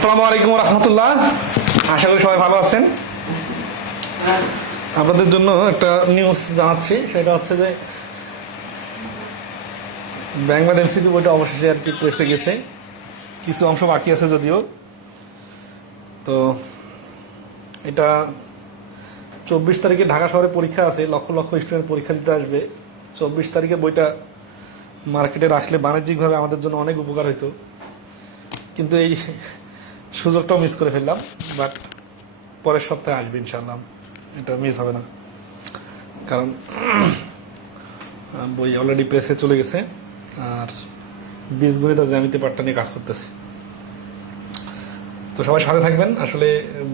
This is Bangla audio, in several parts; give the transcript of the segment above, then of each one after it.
আসসালামু আলাইকুম রহমতুল্লাহ। আশা করি সবাই ভালো আছেন। আপনাদের জন্য একটা নিউজ জানাচ্ছি, সেটা হচ্ছে যে ব্যাংক এমসিকিউ বইটা অবশেষে আর কি প্রেসে গেছে। কিছু অংশ বাকি আছে যদিও। তো এটা 24 তারিখে ঢাকা শহরে পরীক্ষা আছে, লক্ষ লক্ষ স্টুডেন্ট পরীক্ষা দিতে আসবে। 24 তারিখে বইটা মার্কেটে রাখলে বাণিজ্যিকভাবে আমাদের জন্য অনেক উপকার হইতো, কিন্তু এই সুযোগটাও মিস করে ফেললাম। বাট পরের সপ্তাহে আসবে ইনশাল্লাহ, এটা মিস হবে না, কারণ বই অলরেডি প্রেসে চলে গেছে আর বীজগণিত আর জ্যামিতি পাঠটা নিয়ে কাজ করতেছে। তো সবাই সাথে থাকবেন। আসলে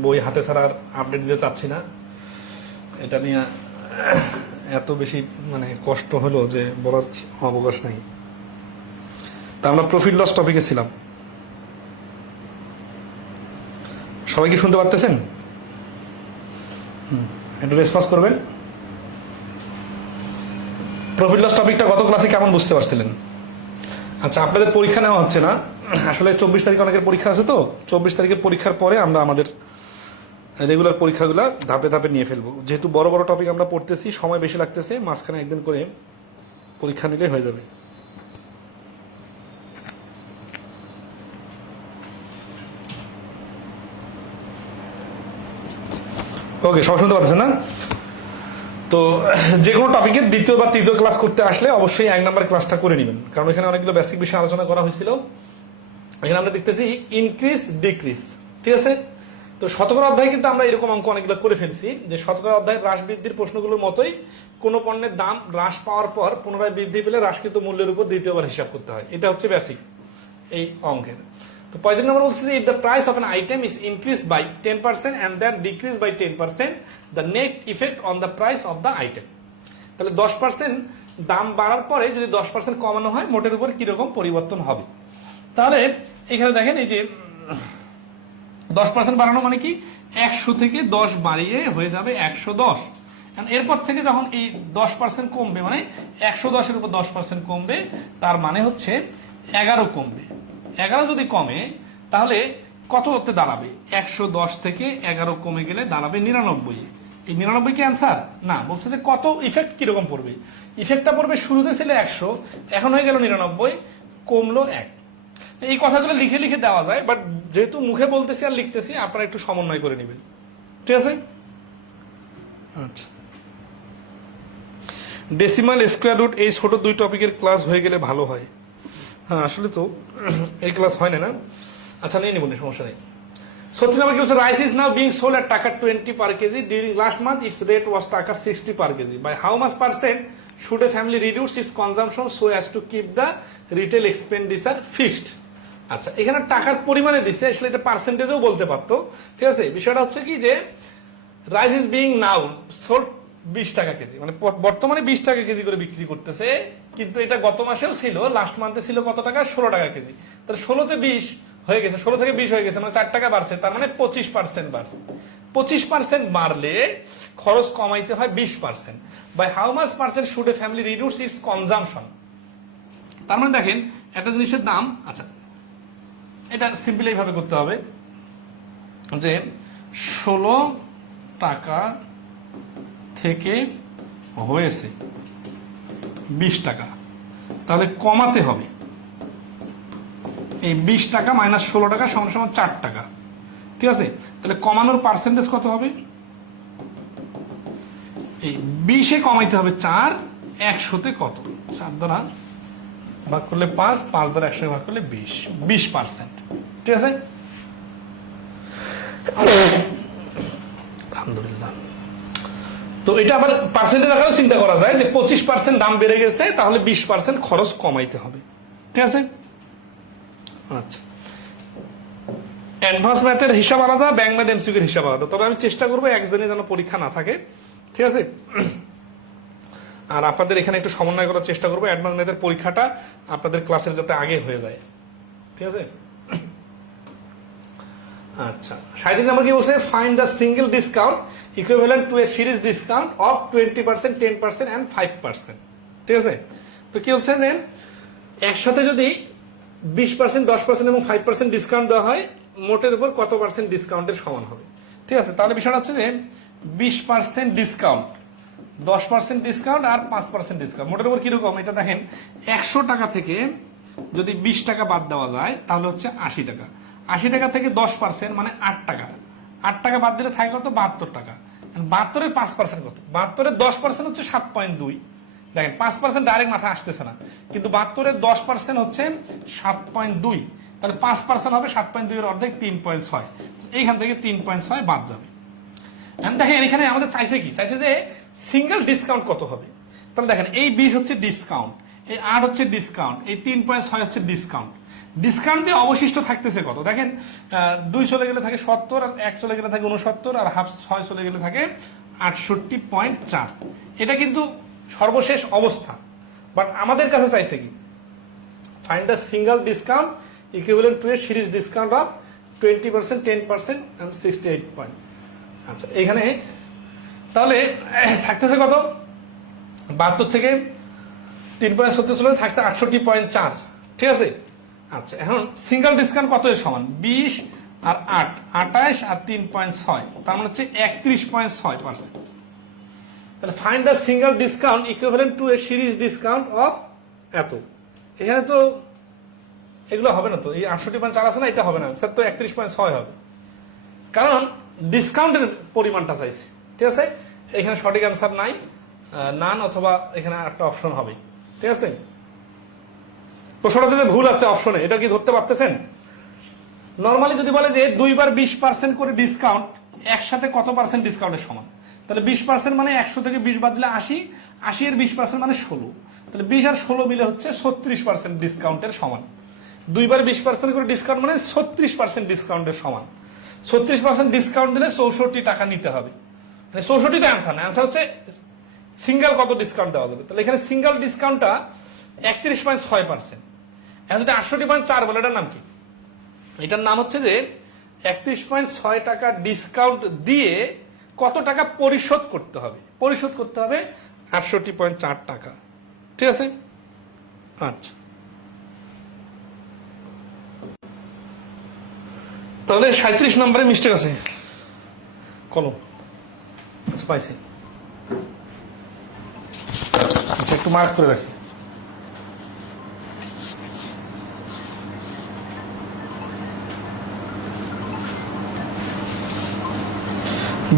বই হাতে ছাড়া আর আপডেট দিতে চাচ্ছি না, এটা নিয়ে এত বেশি কষ্ট হলো যে বলার অবকাশ নেই। তা আমরা প্রফিট লস টপিকে ছিলাম, সবাই কি শুনতে পারতেছেন? একটু রেসপন্স করবেন। প্রফিট লস টপিকটা গত ক্লাসে কেমন বুঝতে পারছিলেন? আচ্ছা, আপনাদের পরীক্ষা নেওয়া হচ্ছে না আসলে। 24 তারিখে অনেকের পরীক্ষা আছে, তো 24 তারিখের পরীক্ষার পরে আমরা আমাদের রেগুলার পরীক্ষাগুলো ধাপে ধাপে নিয়ে ফেলবো। যেহেতু বড় বড় টপিক আমরা পড়তেছি, সময় বেশি লাগতেছে, মাঝখানে একদিন করে পরীক্ষা নিলে হয়ে যাবে। ওকে, সবাই শুনতে পাচ্ছেন না? তো যে কোনো টপিকের দ্বিতীয় বা তৃতীয় ক্লাস করতে আসলে অবশ্যই 1 নম্বর ক্লাসটা করে নেবেন, কারণ এখানে অনেকগুলো বেসিক বিষয় আলোচনা করা হয়েছিল। এখানে আমরা দেখতেছি ইনক্রিজ ডিক্রিজ, ঠিক আছে? তো শতকরা অধ্যায় কিন্তু আমরা এরকম অঙ্ক অনেকগুলো করে ফেলছি, যে শতকরা অধ্যায় হ্রাস বৃদ্ধির প্রশ্নগুলোর মতোই কোনো পণ্যের দাম হ্রাস পাওয়ার পর পুনরায় বৃদ্ধি পেলে হ্রাসকৃত মূল্যের উপর দ্বিতীয়বার হিসাব করতে হয়। এটা হচ্ছে বেসিক এই অঙ্কের। তো 35 নম্বর বলছে যে if the price of an item is increase by 10% and then decrease by 10%, the net effect on the price of the item. তাহলে 10% দাম বাড়ার পরে যদি 10% কমানো হয়, মোটের উপর কিরকম পরিবর্তন হবে। তাহলে এখানে দেখেন, এই যে 10% বাড়ানো মানে কি, 100 থেকে 10 বাড়িয়ে হয়ে যাবে 110। এরপর থেকে যখন এই 10% কমবে, মানে 110-এর উপর 10% কমবে, তার মানে হচ্ছে 11 কমবে। 11 যদি কমে তাহলে কত হতে দাঁড়াবে? 110 থেকে 11 কমে গেলে দাঁড়াবে 99। এই 99 কি অ্যান্সার? না, বলছে যে কত ইফেক্ট কিরকম পড়বে। ইফেক্টটা পড়বে, শুরুতে ছিল 100, এখন হয়ে গেল 99, কমলো 1। এই কথাগুলো লিখে লিখে দেওয়া যায়, বাট যেহেতু মুখে বলতেছি আর লিখতেছি, আপনারা একটু সমন্বয় করে নেবেন, ঠিক আছে? আচ্ছা, ডেসিমাল, স্কোয়ার রুট, এই ছোট দুই টপিকের ক্লাস হয়ে গেলে ভালো হয়। হ্যাঁ, আসলে তো এই ক্লাস হয় না। আচ্ছা, নিয়ে নেবেন, সমস্যা নেই। 36 নম্বর কি বলছে, rice is now being sold at taka 20 per kg, during last month its rate was taka 60 per kg, by how much percent should a family reduce its consumption so as to keep the retail expenditure fixed. আচ্ছা, এখানে টাকার পরিমাণে দিচ্ছে, আসলে এটা পার্সেন্টেজও বলতে পারতো, ঠিক আছে? বিষয়টা হচ্ছে কি, যে rice is being now sold 20 টাকা কেজি, মানে বর্তমানে 20 টাকা কেজি করে বিক্রি করতেছে, কিন্তু এটা গত মাসেও ছিল, লাস্ট মান্থে ছিল কত টাকা? 16 টাকা কেজি। তাহলে 16 তে 20 হয়ে গেছে, 16 থেকে 20 হয়ে গেছে, মানে 4 টাকা বাড়ছে, তার মানে 25% বাড়ছে। 25% বাড়লে খরচ কমাইতে হয় 20%। By how much percent should a family reduce its consumption. তার মানে দেখেন, একটা জিনিসের দাম, আচ্ছা এটা সিম্পলি এইভাবে করতে হবে, যে 16 টাকা থেকে হয়েছে 20 টাকা, তাহলে কমাতে হবে এই 20 টাকা মাইনাস 16 টাকা সমান সমান 4 টাকা, ঠিক আছে? তাহলে কমানোর পার্সেন্টেজ কত হবে? এই 20-এ কমাইতে হবে 4, 100-তে কত? 4 দ্বারা ভাগ করলে 5, 5 দ্বারা 100 ভাগ করলে 20%, ঠিক আছে? আলহামদুলিল্লাহ। তো এটা আবার পার্সেন্টেজ আকারেও চিন্তা করা যায়, যে 25% দাম বেড়ে গেছে, তাহলে 20% খরচ কমাইতে হবে, ঠিক আছে? আচ্ছা, অ্যাডভান্স ম্যাথের হিসাব আলাদা, ব্যাংক ম্যাথ এমসিকিউর হিসাব আলাদা। তবে আমি চেষ্টা করবো একজনের যেন পরীক্ষা না থাকে, ঠিক আছে? আর আপনাদের এখানে একটু সমন্বয় করার চেষ্টা করবো, অ্যাডভান্স ম্যাথের পরীক্ষাটা আপনাদের ক্লাসের যাতে আগে হয়ে যায়, ঠিক আছে? আচ্ছা, 37 নম্বর কি বলছে, find the single discount equivalent to a series discount of 20%, 10% and 5%, ঠিক আছে? তো কি হচ্ছে, যে একসাথে যদি 20%, 10% এবং 5% ডিসকাউন্ট দেওয়া হয়, মোটের উপর কত পার্সেন্ট ডিসকাউন্টের সমান হবে। ঠিক আছে, তাহলে বিষয়টা হচ্ছে যে 20% ডিসকাউন্ট, 10% ডিসকাউন্ট আর 5% ডিসকাউন্ট, মোটের উপর কিরকম এটা দেখেন। 100 টাকা থেকে যদি 20 টাকা বাদ দেওয়া যায় তাহলে হচ্ছে 80 টাকা। 80 টাকা থেকে 10% মানে 8 টাকা। 8 টাকা বাদ দিলে থাকে কত? 72 টাকা। 72-এর 5% কত? 72-এর 10% হচ্ছে 7.2। দেখেন 5% ডাইরেক্ট মাথায় আসতেছে না, কিন্তু 72-এর 10% হচ্ছে 7.2, তাহলে 5% হবে 7.2-এর অর্ধেক 3.6। এইখান থেকে 3.6 বাদ যাবে। দেখেন এখানে আমাদের চাইছে কি? চাইছে যে সিঙ্গেল ডিসকাউন্ট কত হবে। তাহলে দেখেন এই 20 হচ্ছে ডিসকাউন্ট, এই 8 হচ্ছে ডিসকাউন্ট, এই 3.6 হচ্ছে ডিসকাউন্ট। ডিসকাউন্ট দিয়ে অবশিষ্ট থাকতেছে কত? দেখেন 2 চলে গেলে থাকে 70, আর 1 চলে গেলে থাকে 69, আর হাফ 6 চলে গেলে থাকে 68.4। এটা কিন্তু সর্বশেষ অবস্থা, বাট আমাদের কাছে চাইছে কি? Find the single discount equivalent to a series discount of 20%, 10% and 68 point. আচ্ছা, এখানে তাহলে থাকতেছে কত? 72 থেকে 3.36 চলে থাকছে 68.4। ঠিক আছে। আচ্ছা, এখন সিঙ্গেল ডিসকাউন্ট কত এর সমান? 20 আর 8, 28 আর 3.6, তার মানে হচ্ছে 31.6%। তাহলে find the single discount equivalent to a series discount of এত। এখানে তো এগুলো হবে না, তো এই 68.4 আছে না, এটা হবে না, স্যার তো 31.6 হবে, কারণ ডিসকাউন্টের পরিমাণটা চাইছে। ঠিক আছে, এখানে সঠিক অ্যান্সার নাই, নান অথবা এখানে একটা অপশন হবে। ঠিক আছে, প্রশ্নটাতে ভুল আছে অপশনে, এটা কি ধরতে পারতেছেন? নর্মালি যদি বলে যে 2 বার 20% করে ডিসকাউন্ট, একসাথে কত পার্সেন্ট ডিসকাউন্টের সমান? তাহলে 20% মানে 100 থেকে 20 বাদ দিলে 80, 80 এর 20% মানে 16, তাহলে 20 আর 16 মিলে হচ্ছে 36% ডিসকাউন্টের সমান। 2 বার 20% করে ডিসকাউন্ট মানে 36% ডিসকাউন্টের সমান। 36% ডিসকাউন্ট দিলে 64 টাকা নিতে হবে, মানে 64 তো অ্যান্সার না, অ্যান্সার হচ্ছে সিঙ্গেল কত ডিসকাউন্ট দেওয়া যাবে। তাহলে এখানে সিঙ্গেল ডিসকাউন্টটা 31.6%। এখন যদি 68.4 বলে, এটার নাম কি? এটার নাম হচ্ছে যে 31.6 টাকা ডিসকাউন্ট দিয়ে কত টাকা পরিশোধ করতে হবে? পরিশোধ করতে হবে 68.4 টাকা। ঠিক আছে। আচ্ছা, তাহলে 37 নম্বরে মিস্টেক আছে কলম। আচ্ছা, পাইছি। আচ্ছা, একটু মার্ক করে রাখি।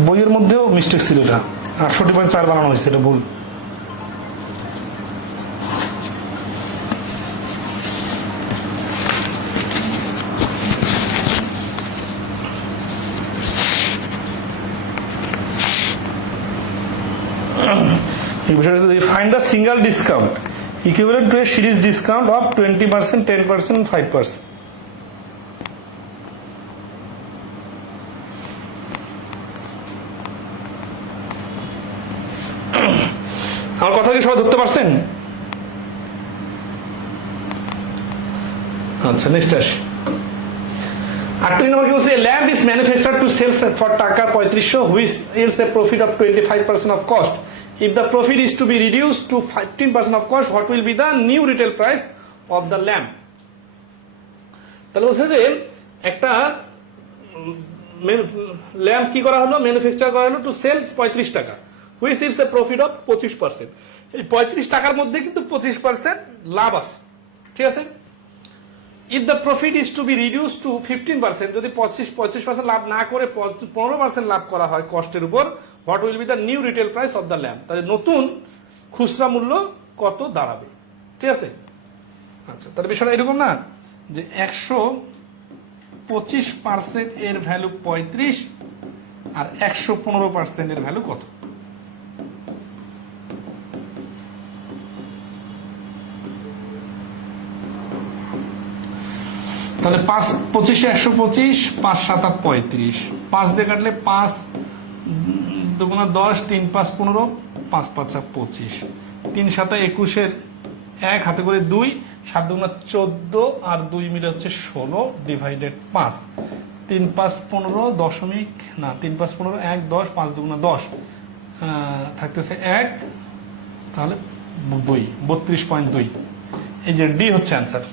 বইয়ের মধ্যেও মিস্টেক ছিল, এটা 68.4 বানানো হয়েছে, এটা ভুল। Find the single discount equivalent to a series discount of 20%, 10% and 5%. আমার কথা কি সবাই ধরতে পারছেন? আচ্ছা, নেক্সট আসি। 38 নম্বর কি বলছে? Lamp is manufactured to sales for taka 3500 which yields a profit of 25% of cost. If the profit is to be reduced to 15% of cost, what will be the new retail price of the lamp? তাহলে বলছে যে একটা ল্যাম্প কি করা হলো? ম্যানুফ্যাকচার করা হলো টু সেল 35 টাকা, which is a profit of 25%। এই 35 টাকার মধ্যে কিন্তু 25% লাভ আছে। ঠিক আছে। If the profit is to be reduce to 15%, যদি 25% লাভ না করে 15% লাভ করা হয় কস্টের উপর, what will be the new retail price of the lamp? তাহলে নতুন খুচরা মূল্য কত দাঁড়াবে? ঠিক আছে। আচ্ছা, তাহলে বিষয়টা এরকম না যে 125% এর ভ্যালু 35 আর 115% এর ভ্যালু কত? তাহলে 5 25 125, 5 7 35, 5 দিয়ে কাটলে 5 দুগুণা 10, 3 5 15, 5 5 25, 3 7 21 1 হাতে করে 2, 7 দুগুণা 14 আর 2 মিলে হচ্ছে 16 ডিভাইডেড 5, 3 5 15 দশমিক না 3 5 15 1 10, 5 দুগুণা 10 থাকতেছে 1, তাহলে 2 32.2। এই যে ডি হচ্ছে অ্যান্সার।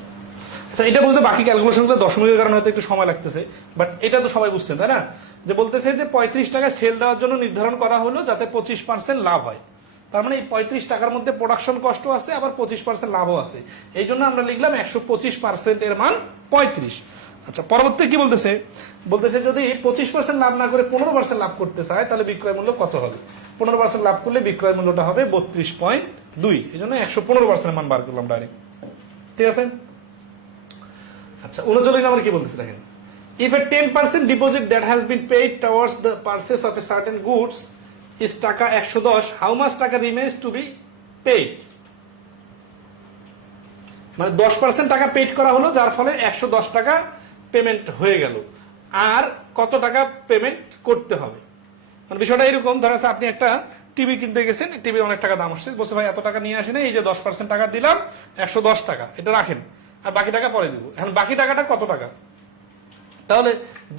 আচ্ছা, এটা বলতে বাকি ক্যালকুলেশনগুলো দশমিকের কারণে হয়তো একটু সময় লাগতেছে, বাট এটা তো সবাই বুঝছেন তাই না? যে বলতেছে যে 35 টাকা সেল দেওয়ার জন্য নির্ধারণ করা হলো যাতে 25% লাভ হয়। তার মানে এই 35 টাকার মধ্যে প্রোডাকশন কষ্ট আছে, আবার 25% লাভও আছে। এই জন্য আমরা লিখলাম 125% এর মান 35। আচ্ছা, পরবর্তী কি বলতেছে? বলতেছে যদি 25% লাভ না করে 15% লাভ করতে চায় তাহলে বিক্রয় মূল্য কত হবে? 15% লাভ করলে বিক্রয় মূল্যটা হবে 32.2। এই জন্য 115% মান বার করলাম ডাইরেক্ট। ঠিক আছে? আচ্ছা, 39 নম্বর কি বলতেছে দেখেন, if a 10% deposit that has been paid towards the purchase of a certain goods is টাকা 110, how much টাকা remains to be paid? মানে 10% টাকা পেড করা হলো, যার ফলে 110 টাকা পেমেন্ট হয়ে গেল, আর কত টাকা পেমেন্ট করতে হবে? মানে বিষয়টা এরকম, ধরা যাচ্ছে আপনি একটা টিভি কিনতে গেছেন, টিভির অনেক টাকা দাম আসছে, বলছে ভাই এত টাকা নিয়ে আসেন, এই যে 10% টাকা দিলাম 110 টাকা, এটা রাখেন আর বাকি টাকা পরে দিব। এখন বাকি টাকাটা কত টাকা? তাহলে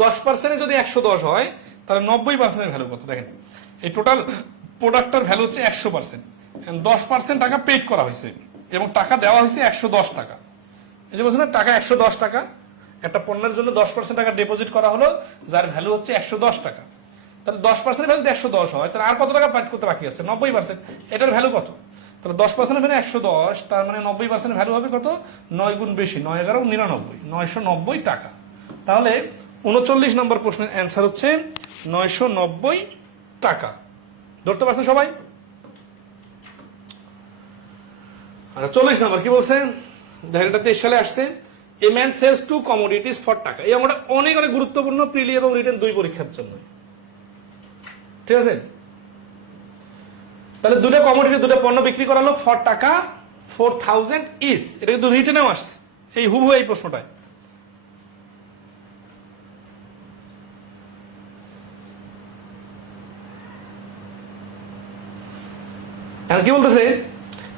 10% যদি 110 হয় তাহলে 90% ভ্যালু কত? দেখেন, এই টোটাল প্রোডাক্টটার ভ্যালু হচ্ছে 100%, 10% টাকা পেড করা হয়েছে এবং টাকা দেওয়া হয়েছে 110 টাকা। এই যে বলছেন না, টাকা 110 টাকা, একটা পণ্যের জন্য 10% টাকা ডিপোজিট করা হলো, যার ভ্যালু হচ্ছে 110 টাকা। তাহলে 10% ভ্যালু 110 হয়, তাহলে আর কত টাকা পেড করতে বাকি আছে? 90%। এটার ভ্যালু কত? তাহলে 10% ভ্যালু 110, তার মানে 90% ভ্যালু হবে কত? 9 গুণ বেশি, 9 11 99, 990 টাকা। তাহলে 39 নম্বর প্রশ্নের অ্যান্সার হচ্ছে 990 টাকা। ধরতে পারছেন সবাই? আচ্ছা, 40 নম্বর কি বলছে দেখেন, এটা 23 সালে আসছে। A man sales to commodities for taka. এই আমরা অনেক অনেক গুরুত্বপূর্ণ প্রিলি এবং রিটেন দুই পরীক্ষার জন্য। ঠিক আছে? তাহলে দুটো কমোডিটি, দুটো পণ্য বিক্রি করা হলো ফর টাকা 4000 ইস। এটা কিন্তু রিটেনেও আসছে, এই হুবহু এই প্রশ্নটায়। এখন কি বলতেছে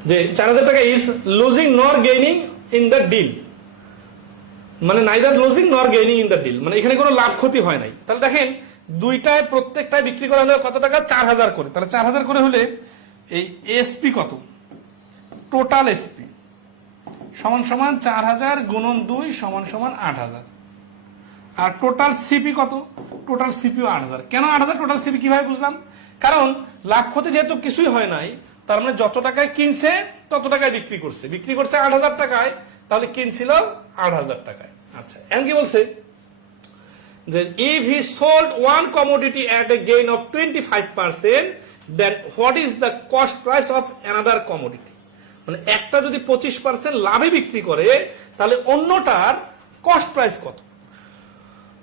যে 4000 টাকা ইজ লুজিং নর গেইনিং ইন দ্য ডিল, মানে নাইদার লুজিং নর গেইনিং ইন দ্য ডিল, মানে এখানে কোনো লাভ ক্ষতি হয় নাই। তাহলে দেখেন দুইটায় প্রত্যেকটায় বিক্রি করা হলে কত টাকা? 4000 করে। তাহলে 4000 করে হলে এই এসপি কত? টোটাল এসপি সমান সমান 4000 গুণন 2 সমান সমান 8000। আর টোটাল সিপি কত? টোটাল সিপিও 8000। কেন 8000 টোটাল সিপি কিভাবে বুঝলাম? কারণ লাভ ক্ষতি যেহেতু কিছুই হয় নাই, তার মানে যত টাকায় কিনছে তত টাকায় বিক্রি করছে। বিক্রি করছে 8000 টাকায়, তাহলে কিনছিল 8000 টাকায়। আচ্ছা, এখন কি বলছে যে if he sold one commodity at a gain of 25%, then what is the cost price of another commodity? মানে একটা যদি 25% লাভে বিক্রি করে তাহলে অন্যটার কস্ট প্রাইস কত?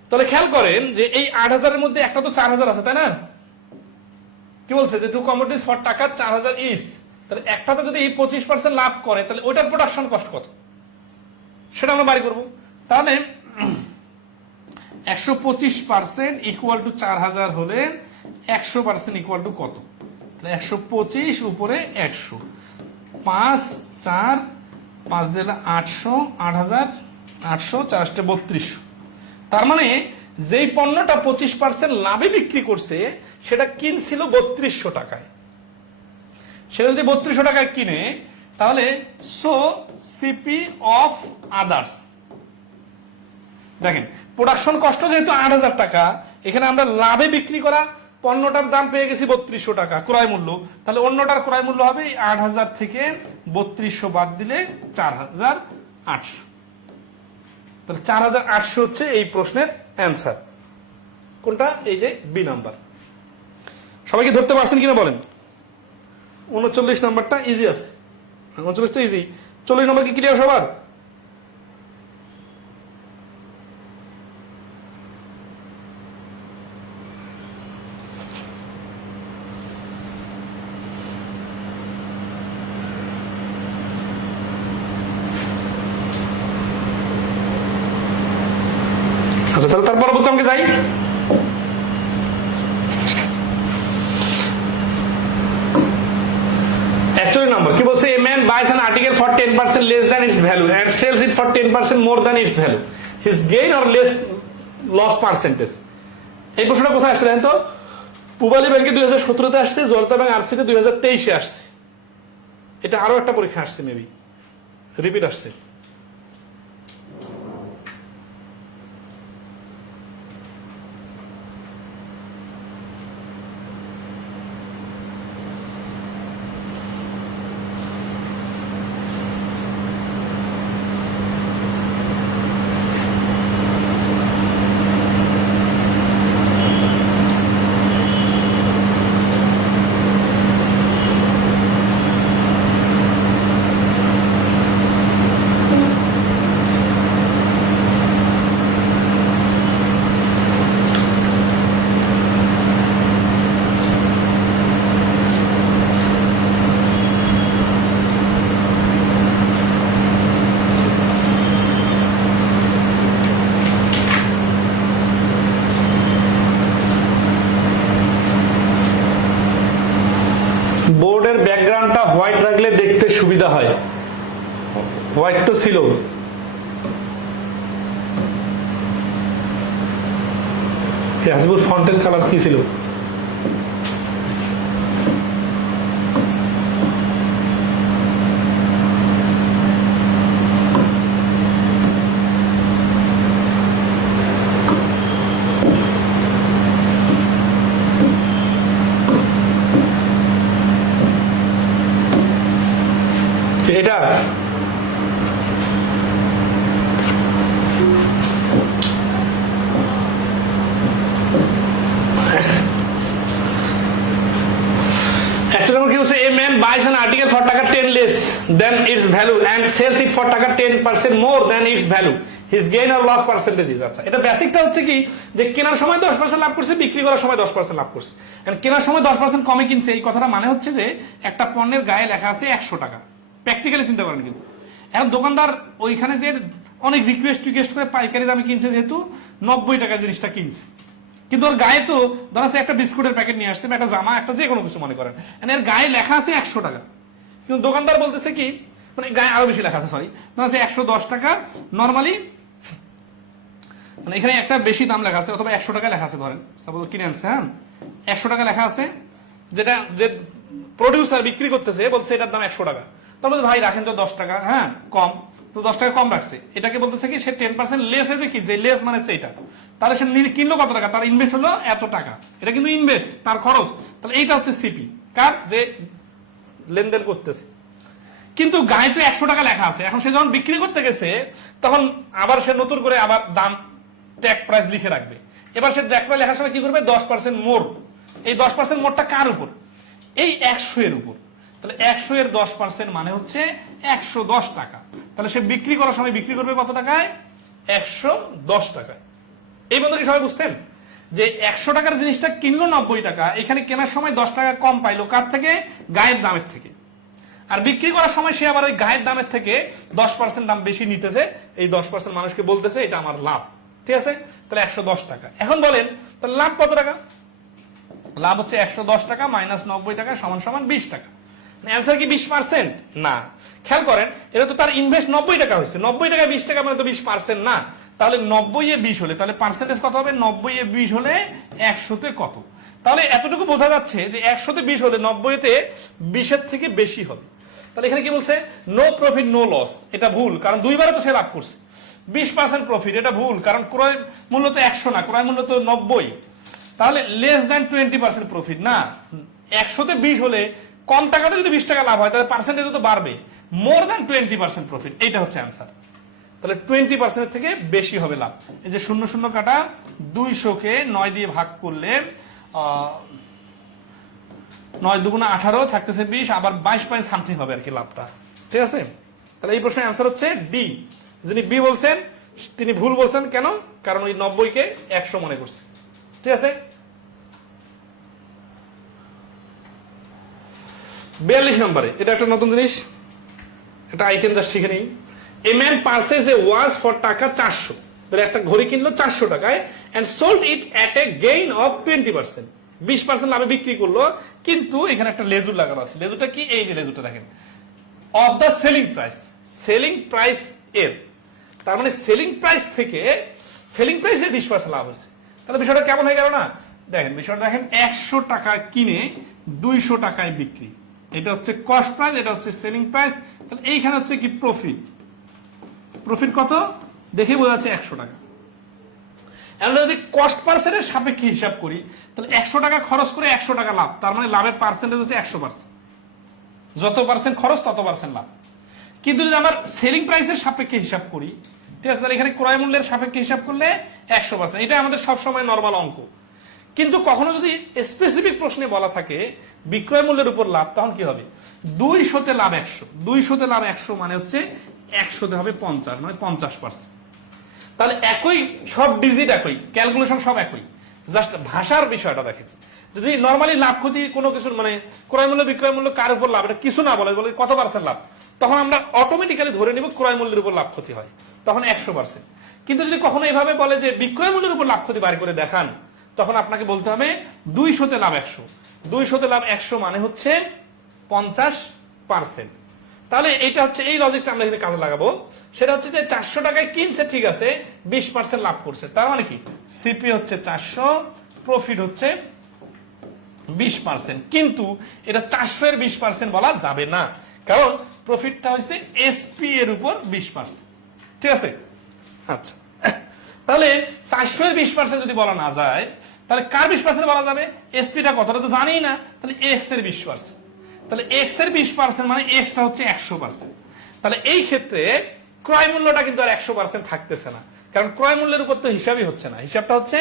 তাহলে খেয়াল করেন যে এই 8000 এর মধ্যে একটা তো 4000 আছে, তাই না? কি বলছে যে টু কমোডিটিস ফর টাকা 4000 ইস, তাহলে একটাতে যদি 25% লাভ করে তাহলে ওইটার প্রোডাকশন কস্ট কত সেটা আমরা বাড়ি করবো। তাহলে 125% ইকুয়াল টু 4000 হলে 100% ইকুয়াল টু কত? তাহলে 125 উপরে 100, 5 4 5 দিলে 800, 8000 800 4 3200। তার মানে যেই পণ্যটা 25% লাভে বিক্রি করছে সেটা কিনছিল 3200 টাকায়। সেটা যদি 3200 টাকায় কিনে তাহলে সো সিপি অফ আদার্স, দেখেন প্রোডাকশন কষ্ট যেহেতু 8000 টাকা, এখানে আমরা লাভে বিক্রি করা পণ্যটার দাম পেয়ে গেছি 3200 টাকা ক্রয় মূল্য, তাহলে অন্যটার ক্রয় মূল্য হবে 8000 থেকে 3200 বাদ দিলে 4800। তাহলে 4800 হচ্ছে এই প্রশ্নের অ্যান্সার। কোনটা? এই যে বি নাম্বার। সবাইকে ধরতে পারছেন কিনা বলেন? 39 নাম্বারটা ইজি আছে, 39 তো ইজি। 40 নম্বর কি ক্লিয়ার সবার? আচ্ছা, তাহলে তার পরবর্তী অঙ্কে যাই। নম্বর কি বলছে? A man buys an article for 10% less than its value and sells it for 10% more than its value, his gain or less loss percentage. এই প্রশ্নটা কোথায় আসছে জানেন তো? পূবালী ব্যাংকে 2017-তে আসছে, জনতা ব্যাংক আরসিতে 2023-এ আসছে। এটা আরো একটা পরীক্ষা আসছে, মেবি রিপিট আসছে। বোর্ডের ব্যাকগ্রাউন্ডটা হোয়াইট রাখলে দেখতে সুবিধা হয়। হোয়াইট তো ছিল, হাসিবুর ফন্টের কালার কি ছিল? এটা actually কি বলছে, a man buys an article for টাকা 10 less than its value and sells it for টাকা 10% more than its value, his gain or loss percentage is। আচ্ছা, এটা বেসিকটা হচ্ছে কি যে কেনার সময় 10% লাভ করছে, বিক্রি করার সময় 10% লাভ করছে। এন্ড কেনার সময় 10% কমে কিনছে, এই কথাটা মানে হচ্ছে যে একটা পণ্যের গায়ে লেখা আছে 100 টাকা, প্র্যাকটিক্যালি চিন্তা করেন। কিন্তু এখন দোকানদার ওইখানে যে অনেক রিকোয়েস্ট করে পাইকারি দামে কিনছে, যেহেতু 90 টাকা জিনিসটা কিনছে, কিন্তু ওর গায়ে তো ধরা আছে একটা বিস্কুটের প্যাকেট নিয়ে আসছে, একটা জামা, একটা যে কোনো কিছু মনে করেন, এর গায়ে লেখা আছে 100 টাকা, কিন্তু দোকানদার বলতেছে কি, মানে গায়ে আরো বেশি লেখা আছে, সরি, ধরা আছে 110 টাকা নর্মালি, মানে এখানে একটা বেশি দাম লেখা আছে, অথবা 100 টাকা লেখা আছে, ধরেন সাপোজ কিনে আনছে, হ্যাঁ 100 টাকা লেখা আছে, যেটা যে প্রডিউসার বিক্রি করতেছে বলছে এটার দাম 100 টাকা, তারপরে ভাই রাখেন তো 10 টাকা, হ্যাঁ কম, তো 10 টাকা কম রাখছে, এটাকে বলতেছে কি সে 10% লেস এসে কি, যে লেস মানে হচ্ছে এটা, তাহলে সে কিনলো কত টাকা, তার ইনভেস্ট হলো এত টাকা, এটা কিন্তু ইনভেস্ট, তার খরচ, তাহলে এইটা হচ্ছে সিপি, কার যে লেনদেন করতেছে। কিন্তু গায়ে তো 100 টাকা লেখা আছে, এখন সে যখন বিক্রি করতে গেছে তখন আবার সে নতুন করে আবার দাম ট্যাগ প্রাইস লিখে রাখবে, এবার সে ট্যাগ প্রাইস লেখার সময় কি করবে, 10% মোর, এই 10% মোরটা কার উপর, এই 100 এর উপর, তাহলে 100 এর 10% মানে হচ্ছে 110 টাকা, তাহলে সে বিক্রি করার সময় বিক্রি করবে কত টাকায়, 110 টাকায়। এই বন্ধু কি সবাই বুঝছেন যে 100 টাকার জিনিসটা কিনলো 90 টাকা, এখানে কেনার সময় 10 টাকা কম পাইলো, কার থেকে, গায়ের দামের থেকে, আর বিক্রি করার সময় সে আবার ওই গায়ের দামের থেকে 10% দাম বেশি নিতেছে, এই 10% মানুষকে বলতেছে এটা আমার লাভ, ঠিক আছে, তাহলে 110 টাকা। এখন বলেন তাহলে লাভ কত টাকা, লাভ হচ্ছে 110 টাকা মাইনাস 90 টাকা সমান সমান 20 টাকা। অ্যান্সার কি 20%? না, খেয়াল করেন, এটা তো তার ইনভেস্ট 90 টাকা হয়েছে, 90 টাকা 20 টাকা মানে তো 20% না, তাহলে 90 এ 20 হলে তাহলে পার্সেন্টেজ কত হবে, 90 এ 20 হলে 100 তে কত, তাহলে এতটুকু বোঝা যাচ্ছে যে 100 তে 20 হলে 90 তে 20 এর থেকে বেশি হবে। তাহলে এখানে কি বলছে, নো প্রফিট নো লস, এটা ভুল, কারণ দুইবারে তো সে লাভ করছে। 20% প্রফিট, এটা ভুল, কারণ ক্রয় মূল্য তো 100 না, ক্রয় মূল্য তো 90, তাহলে লেস দ্যান 20% প্রফিট না, 100 তে 20 হলে কম টাকাতে যদি 20 টাকা লাভ হয় তাহলে পার্সেন্টেজ তো বাড়বে, মোর দ্যান 20% প্রফিট, এইটা হচ্ছে অ্যান্সার। তাহলে 20% থেকে বেশি হবে লাভ। এই যে 0 0 কাটা, 200 কে 9 দিয়ে ভাগ করলে 9 দুগুণা 18 থাকতেছে 20, আবার 22 সামথিং হবে আর কি লাভটা, ঠিক আছে। তাহলে এই প্রশ্নের অ্যান্সার হচ্ছে ডি। যিনি বি বলছেন তিনি ভুল বলছেন, কেন, কারণ ওই 90 কে 100 মনে করছে, ঠিক আছে। 42 নম্বরে এটা একটা নতুন জিনিস, একটা আইটেম জাস্ট শিখে নেই। A man purchase a watch for taka 400, তাহলে একটা ঘড়ি কিনলো 400 টাকায়, and sold it at a gain of 20%, 20% লাভে বিক্রি করলো, কিন্তু এখানে একটা লেজুর লাগানো আছে, লেজুরটা কি, এই যে লেজুরটা দেখেন, of the selling price, selling price এর, তার মানে সেলিং প্রাইস থেকে সেলিং প্রাইসে 20% লাভ হচ্ছে, তাহলে বিষয়টা কেমন হয়ে গেল না, দেখেন বিষয়টা দেখেন, 100 টাকা কিনে 200 টাকায় বিক্রি, এটা হচ্ছে কস্ট প্রাইস, এটা হচ্ছে সেলিং প্রাইস, তাহলে এইখানে হচ্ছে কি প্রফিট, প্রফিট কত দেখে বোঝা যাচ্ছে 100 টাকা। আমরা যদি কস্ট পার্সেন্টের সাপেক্ষে হিসাব করি তাহলে 100 টাকা খরচ করে 100 টাকা লাভ, তার মানে লাভের পার্সেন্টেজ হচ্ছে 100%, যত পার্সেন্ট খরচ তত পার্সেন্ট লাভ। কিন্তু যদি আমরা সেলিং প্রাইসের সাপেক্ষে হিসাব করি, ঠিক আছে, তাহলে এখানে ক্রয় মূল্যের সাপেক্ষে হিসাব করলে 100%, এটা আমাদের সবসময় নর্মাল অঙ্ক। কিন্তু কখনো যদি স্পেসিফিক প্রশ্নে বলা থাকে বিক্রয় মূল্যের উপর লাভ, তখন কি হবে, 200 তে লাভ 100, 200 তে লাভ 100 মানে হচ্ছে 100 তে হবে 50, মানে 50%। তাহলে একই, সব ডিজিট একই, ক্যালকুলেশন সব একই, জাস্ট ভাষার বিষয়টা দেখেন। যদি নর্মালি লাভ ক্ষতি কোনো কিছু, মানে ক্রয় মূল্য বিক্রয় মূল্য কার উপর লাভ, এটা কিছু না বলে কত পার্সেন্ট লাভ, তখন আমরা অটোমেটিক্যালি ধরে নিব ক্রয় মূল্যের উপর লাভ ক্ষতি হয়, তখন 100%। কিন্তু যদি কখনো এইভাবে বলে যে বিক্রয় মূল্যের উপর লাভ ক্ষতি বার করে দেখান, তখন আপনাকে বলতে হবে 200 তে লাভ 100, 200 তে লাভ 100 মানে হচ্ছে 50%। তাহলে এটা হচ্ছে এই লজিকটা আমরা এখানে কাজে লাগাবো। সেটা হচ্ছে যে 400 টাকায় কিনছে, ঠিক আছে, 20% লাভ করছে, তার মানে কি সিপি হচ্ছে 400, প্রফিট হচ্ছে 20%। কিন্তু এটা 400 এর 20% বলা যাবে না, কারণ প্রফিটটা হচ্ছে এসপি এর উপর 20%, ঠিক আছে। আচ্ছা, তাহলে 400 এর 20% যদি বলা না যায়, তাহলে কার 20% বলা যাবে? এসপিটা কতটা তো জানি না, তাহলে এক্স এর 20%। তাহলে এক্স এর 20% মানে এক্সটা হচ্ছে 100%। তাহলে এই ক্ষেত্রে ক্রয় মূল্যটা কিন্তু আর 100% থাকতেছে না, কারণ ক্রয় মূল্যের উপর তো হিসাবই হচ্ছে না, হিসাবটা হচ্ছে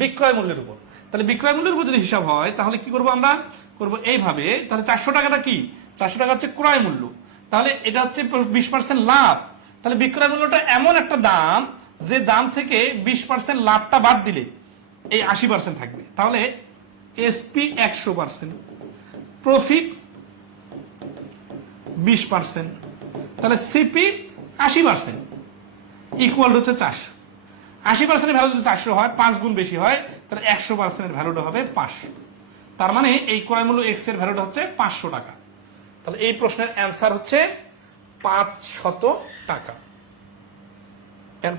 বিক্রয় মূল্যের উপর। তাহলে বিক্রয় মূল্যের উপর যদি হিসাব হয়, তাহলে কি করবো আমরা? করবো এইভাবে, তাহলে 400 টাকাটা কি? 400 টাকা হচ্ছে ক্রয় মূল্য, তাহলে এটা হচ্ছে 20% লাভ। তাহলে বিক্রয় মূল্যটা এমন একটা দাম, যে দাম থেকে 20% লাভটা বাদ দিলে এই 80% থাকবে। তাহলে এসপি 100%, প্রফিট 20%, তাহলে সিপি 80% ইকুয়াল হচ্ছে 400। 80% ভ্যালু যদি 400 হয়, 5 গুণ বেশি হয়, তাহলে 100% এর ভ্যালুটা হবে 500। তার মানে এই ক্রয় মূল্য এক্স এর ভ্যালুটা হচ্ছে 500 টাকা। তাহলে এই প্রশ্নের অ্যান্সার হচ্ছে 500 টাকা।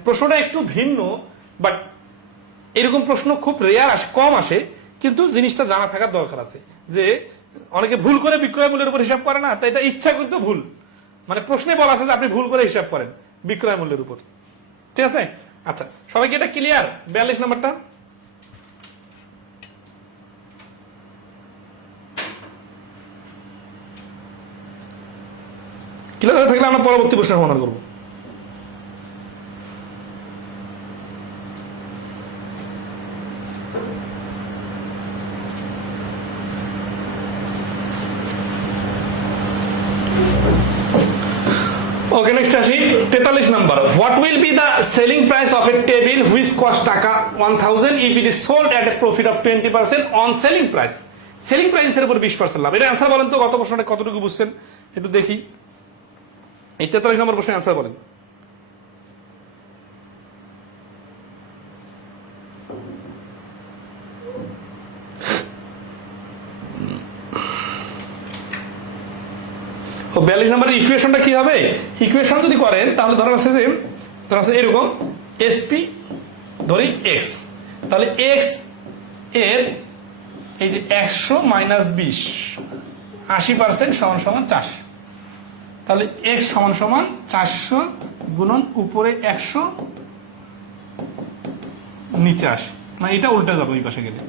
প্রশ্নটা একটু ভিন্ন, বাট এরকম প্রশ্ন খুব রেয়ার আসে, কম আসে, কিন্তু জিনিসটা জানা থাকার দরকার আছে। যে অনেকে ভুল করে বিক্রয় মূল্যের উপর হিসাব করে না, তাই এটা ইচ্ছাকৃত ভুল, মানে প্রশ্নে বলা আছে যে আপনি ভুল করে হিসাব করেন বিক্রয় মূল্যের উপর, ঠিক আছে। আচ্ছা, সবাইকে এটা ক্লিয়ার? 42 নাম্বারটা ক্লিয়ার হয়ে থাকলে আমরা পরবর্তী প্রশ্ন সমাধান করবো। ওকে, নেক্সট আসি 43 number. What will be the selling price of A table which cost টাকা 1000 if it is sold at a profit of 20% on selling price? Selling প্রাইসের উপর 20% লাভ। এটা অ্যান্সার বলেন তো, গত প্রশ্নটা কতটুকু বুঝছেন একটু দেখি। এই 43 নম্বর প্রশ্নের অ্যান্সার বলেন। ও 42 নম্বরের ইকুয়েশনটা কি হবে? ইকুয়েশন যদি করেন তাহলে ধরা আছে যে, ধরা আছে এরকম, এসপি ধরি এক্স, তাহলে এক্স এর এই যে 100 মাইনাস 20, 80% সমান সমান 400। তাহলে এক্স সমান সমান 400 গুণন উপরে 100 নিচে 80, মানে এটা উল্টা যাবে ওই পাশে গেলে,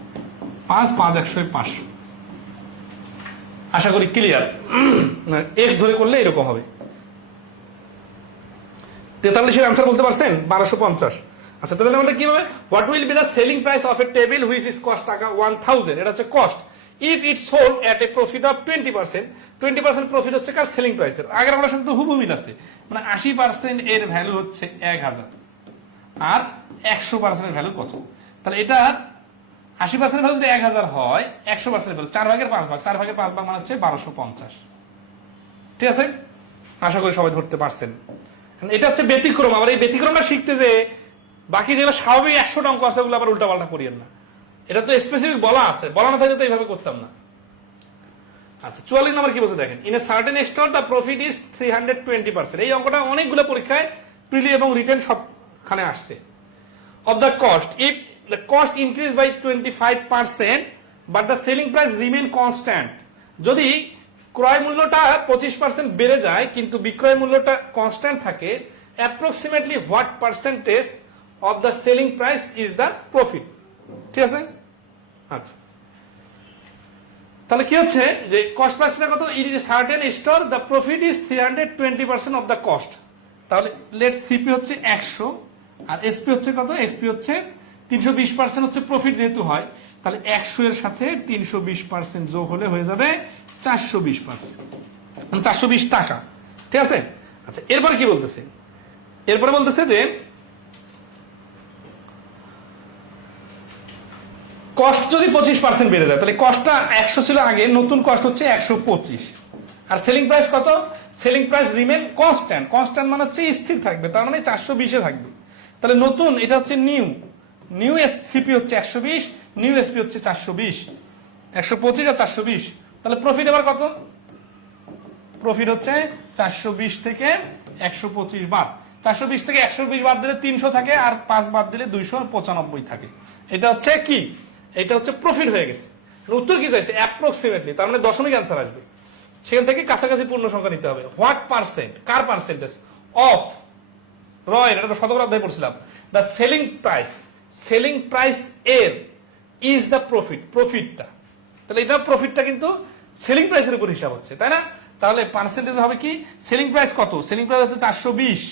5 5 100 500। আশা করি ক্লিয়ার। এক্স ধরে করলে এরকম হবে। 43 এর আনসার বলতে পারছেন? 1250। আচ্ছা, তাহলে আমাদের কি হবে? What will be the selling price of A table which is cost টাকা 1000, এটা হচ্ছে cost, if it sold at a profit of 20%। 20% profit হচ্ছে কার? সেলিং প্রাইসের। আগের আমরা সাথে হুবহু মিল আছে, মানে 80% এর ভ্যালু হচ্ছে 1000, আর 100% এর ভ্যালু কত? তাহলে এটা 80% ভ্যালু যদি 1000 হয়, 100% ভ্যালু 4 ভাগের 5 ভাগ, 4 ভাগের 5 ভাগ মানে হচ্ছে 1250। ঠিক আছে, আশা করি সবাই ধরতে পারছেন। এটা হচ্ছে ব্যতিক্রম। আবার এই ব্যতিক্রমটা শিখতে যে বাকি যেগুলো স্বাভাবিক 100 অঙ্ক আছে ওগুলো আবার উল্টাপাল্টা করিয়েন না, এটা তো স্পেসিফিক বলা আছে, বলা না থাকলে তো এইভাবে করতাম না। আচ্ছা, 44 নম্বর কি বলতে দেখেন, in a certain store the profit is 320%। এই অঙ্কটা অনেকগুলো পরীক্ষায় প্রিলি এবং রিটেন সবখানে আসছে। Of the cost, if the cost increase by 25% but the selling price remain constant, যদি ক্রয় মূল্যটা 25% বেড়ে যায় কিন্তু বিক্রয় মূল্যটা কনস্ট্যান্ট থাকে, approximately what percentage of the selling price is the profit? ঠিক আছে। আচ্ছা, তাহলে কি হচ্ছে যে কস্ট প্রাইসটা কত? It is certain store the profit is 320% of the cost. তাহলে লেট সিপি হচ্ছে 100 আর এসপি হচ্ছে কত? এসপি হচ্ছে 320% হচ্ছে প্রফিট যেহেতু হয়, তাহলে 100 এর সাথে 320% যোগ হলে হয়ে যাবে 420%, 420 টাকা। ঠিক আছে। আচ্ছা, এরপরে কি বলতেছে? এরপরে বলতেছে যে কস্ট যদি 25% বেড়ে যায়, তাহলে কস্টটা 100 ছিল আগে, নতুন কস্ট হচ্ছে 125, আর সেলিং প্রাইস কত? Selling price remain constant. Constant মানে হচ্ছে স্থির থাকবে, তার মানে 420 এ থাকবে। তাহলে নতুন এটা হচ্ছে নিউ এসপি হচ্ছে 120, নিউ এসপি হচ্ছে 420, 125 আর 420। তাহলে প্রফিট এবার কত? প্রফিট হচ্ছে 420 থেকে 125 বাদ, 420 থেকে 120 বাদ দিলে 300 থাকে, আর 5 বাদ দিলে 295 থাকে। এটা হচ্ছে কি, এটা হচ্ছে প্রফিট হয়ে গেছে। উত্তর কি চাইছে? অ্যাপ্রক্সিমেটলি, তার মানে দশমিক অ্যান্সার আসবে, সেখান থেকে কাছাকাছি পূর্ণ সংখ্যা নিতে হবে। হোয়াট পার্সেন্ট, কার পার্সেন্টেজ অফ রয়, এটা শতকরা অধ্যায় পড়ছিলাম, the selling price, selling price এর ইজ দ্য প্রফিট, প্রফিটটা, তাহলে এটা প্রফিটটা কিন্তু সেলিং প্রাইসের উপর হিসাব হচ্ছে, তাই না? তাহলে পার্সেন্টেজ হবে কি, সেলিং প্রাইস কত, সেলিং প্রাইস হচ্ছে 420,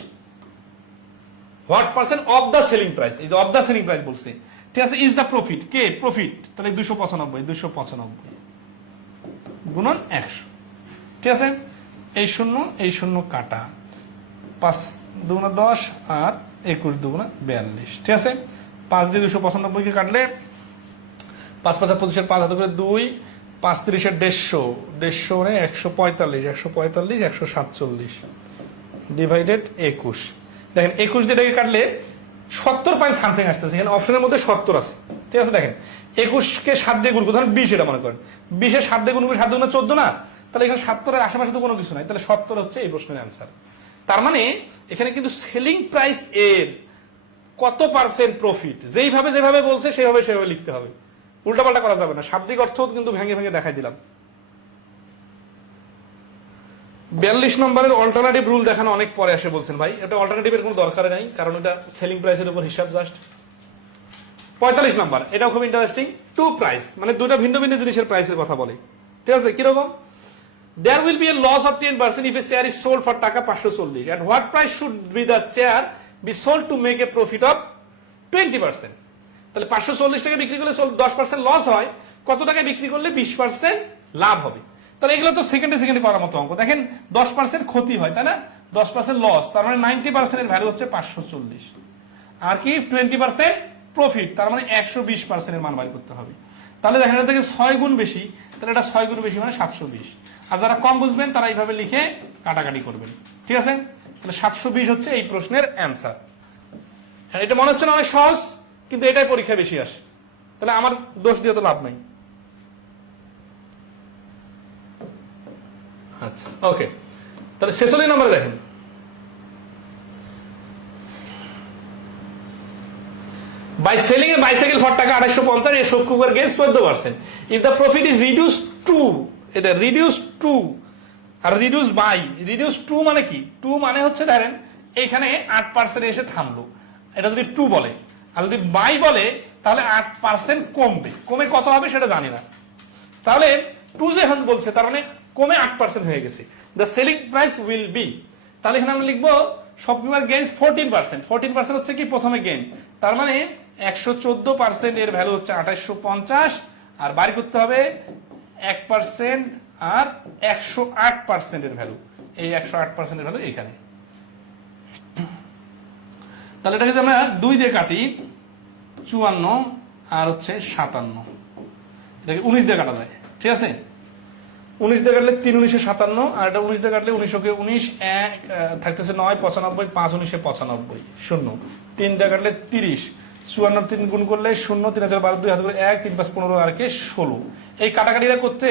what percent of the selling price, এই যে অফ দ্য সেলিং প্রাইস বলছে, ঠিক আছে, is the profit, K profit, তাহলে 295 গুণন 100, ঠিক আছে, এই শূন্য কাটা, 5 দুগুণা 10 আর 21 দুগুণা 42, ঠিক আছে, 5 দিয়ে 295 কে কাটলে 5 5 25 5 হাতে করে 2, 5 30 150, 145 147 ডিভাইডেড 21, দেখেন 21 দিয়ে এটাকে কাটলে 70 পয়েন্ট সামথিং আসতেছে, এখানে অপশনের মধ্যে 70 আছে, ঠিক আছে, দেখেন 21 কে 7 দিয়ে গুণ করুন, ধরেন 20, এটা মনে করেন 20 এর 7 দিয়ে গুণ করে 7 দুগুণা 14 না, তাহলে এখানে 70 এর আশেপাশে তো কোনো কিছু নাই, তাহলে 70 হচ্ছে এই প্রশ্নের অ্যান্সার। তার মানে এখানে কিন্তু সেলিং প্রাইস এর কত পার্সেন্ট প্রফিট, যেভাবে বলছে সেভাবে লিখতে হবে, উল্টাপাল্টা করা যাবে না, শাব্দিক অর্থ কিন্তু ভেঙে দেখাই দিলাম। 42 নম্বরের অল্টারনেটিভ রুল দেখানো অনেক পরে আসে বলছেন ভাই, এটা অল্টারনেটিভের কোনো দরকার নাই, কারণ এটা সেলিং প্রাইসের উপর হিসাব জাস্ট। 45 নম্বর, এটাও খুব ইন্টারেস্টিং, টু প্রাইস, মানে দুটো ভিন্ন ভিন্ন জিনিসের প্রাইসের কথা বলে, ঠিক আছে, কিরকম, there will be a loss of 10% if a share is sold for টাকা 540, at what price should be the share be sold to make a profit of 20%, তাহলে 540 টাকা বিক্রি করলে 10% লস হয়, কত টাকা বিক্রি করলে 20% লাভ হবে, তাহলে এগুলো তো সেকেন্ডে করার মতো অঙ্ক। দেখেন 10% ক্ষতি হয়, তাই না, 10% লস, তার মানে 90% এর ভ্যালু হচ্ছে 540, আর কি 20% প্রফিট, তার মানে 120% এর মান বাই করতে হবে। তাহলে দেখেন এটা থেকে 6 গুণ বেশি, তাহলে এটা 6 গুণ বেশি মানে 720, আর যারা কম বুঝবেন তারা এইভাবে লিখে কাটাকাটি করবেন, ঠিক আছে, তাহলে 720 হচ্ছে এই প্রশ্নের অ্যান্সার। এটা মনে হচ্ছে না অনেক সহজ, কিন্তু এটাই পরীক্ষায় বেশি আসে, তাহলে আমার দোষ দিয়ে তো লাভ নাই। আচ্ছা, ওকে, তাহলে 46 নম্বরে দেখেন, by selling a bicycle for টাকা 2850, a shopkeeper gains 14%, if the profit is reduced to, এটা reduced to R reduced by, reduced to মানে কি, to মানে হচ্ছে ধরেন এইখানে 8% এসে থামলো, এটা যদি 2 বলে, আর যদি by বলে তাহলে 8% কমে কত হবে সেটা জানি না, তাহলে 2 যখন বলছে তার মানে কমে 8% হয়ে গেছে, the selling price will be, তাহলে এখানে আমরা লিখবো শপকিপার গেইনস 14%, 14% হচ্ছে কি প্রথমে গেইন, তার মানে 114% এর ভ্যালু হচ্ছে 2850, আর বাড়ি করতে হবে 1% আর 108% এর ভ্যালু, এই 108% এর ভ্যালু এইখানে, তাহলে এটাকে যদি আমরা 2 দিয়ে কাটি 54 আর হচ্ছে 57, এটাকে 19 দিয়ে কাটা যায়, ঠিক আছে, 19 দিয়ে কাটলে 3 19 57, আর এটা 19 দিয়ে কাটলে 19 কে 19 1 থাকতেছে 9 95, 5 19 95, 0 3 দিয়ে কাটলে 30, 54 3 গুণ করলে 0, 3012 2 হাতে করে 1, 3 5 15 আর কে 16, এই কাটাকাটিটা করতে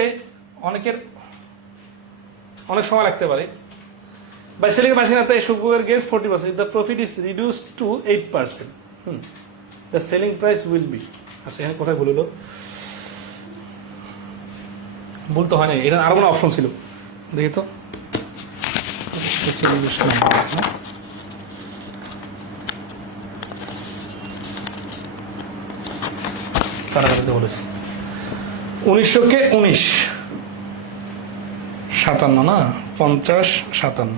অনেকের অনেক সময় লাগতে পারে। By selling a machine at the shopkeeper gains 40%, if the profit is reduced to 8%, the selling price will be, আচ্ছা এখানে কোথায় ভুল হলো, ভুল তো হয় না, এটা আরো কোনো অপশন ছিল, দেখি তো, কাটাকাটিতে বলেছি 1900 কে 19 57 না, 50 57,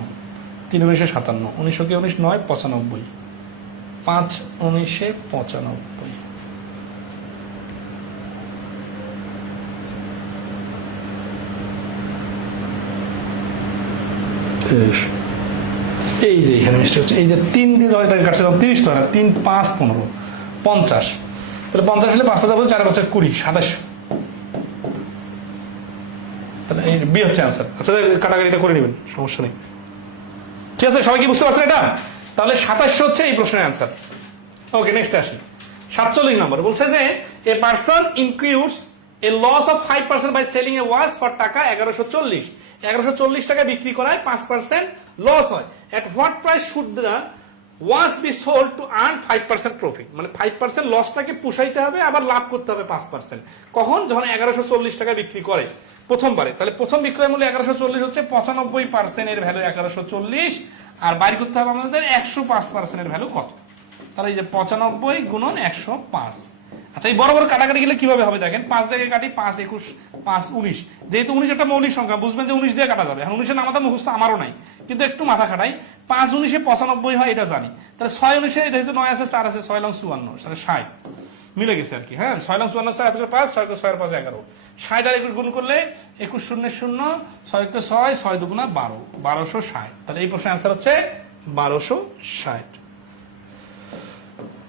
3 19 57, 1900 কে 19 9 95, 5 19 95, এই যে এখানে মিস্টেক হচ্ছে, এই যে 3 দিয়ে ধরে এটাকে কাটছিলাম 30 তো না, 3 5 15 50, তাহলে 50 হলে 5 5 বলতে 4 5 20 27, তাহলে এই বি হচ্ছে অ্যান্সার। আচ্ছা কাটাকাটিটা করে নেবেন, সমস্যা নেই, ঠিক আছে, সবাই কি বুঝতে পারছেন এটা, তাহলে 27 হচ্ছে এই প্রশ্নের অ্যান্সার। ওকে, নেক্সট আসি 47 নম্বর, বলছে যে a person includes a loss of 5% by selling a watch for taka 1140, 1140 টাকা বিক্রি করায় 5% লস হয়। At what price should the once be sold to earn 5% profit, মানে 5% লসটাকে পুষাইতে হবে, আবার লাভ করতে হবে 5%। কখন? যখন 1140 টাকা বিক্রি করে প্রথমবারে। তাহলে প্রথম বিক্রয় মূল্য 1140 হচ্ছে 95% এর ভ্যালু 1140, আর বাইর করতে হবে আমাদের 105% এর ভ্যালু কত। তাহলে এই যে 95 গুণন 105। আচ্ছা, এই বড় বড় কাটাকাটি গেলে কিভাবে হবে দেখেন, 5 দিয়ে কাটি, 5 21 5 19, যেহেতু 19 একটা মৌলিক সংখ্যা, বুঝবেন যে 19 দিয়ে কাটা যাবে। এখন 19 এর নামটা মুখস্থ আমারও নাই, কিন্তু একটু মাথা খাটাই। 5 19 95 হয় এটা জানি, তাহলে 6 19 যেহেতু 9 আছে 4 আছে, 6 লং 54, তাহলে 60 মিলে গেছে আর কি। হ্যাঁ, 6 লং 54 4 থেকে 5, 6 6 5 11, 60 আর 21 গুণ করলে 21 0 0, 6 6, 6 2 12, 1260। তাহলে এই প্রশ্নের অ্যান্সার হচ্ছে 1260।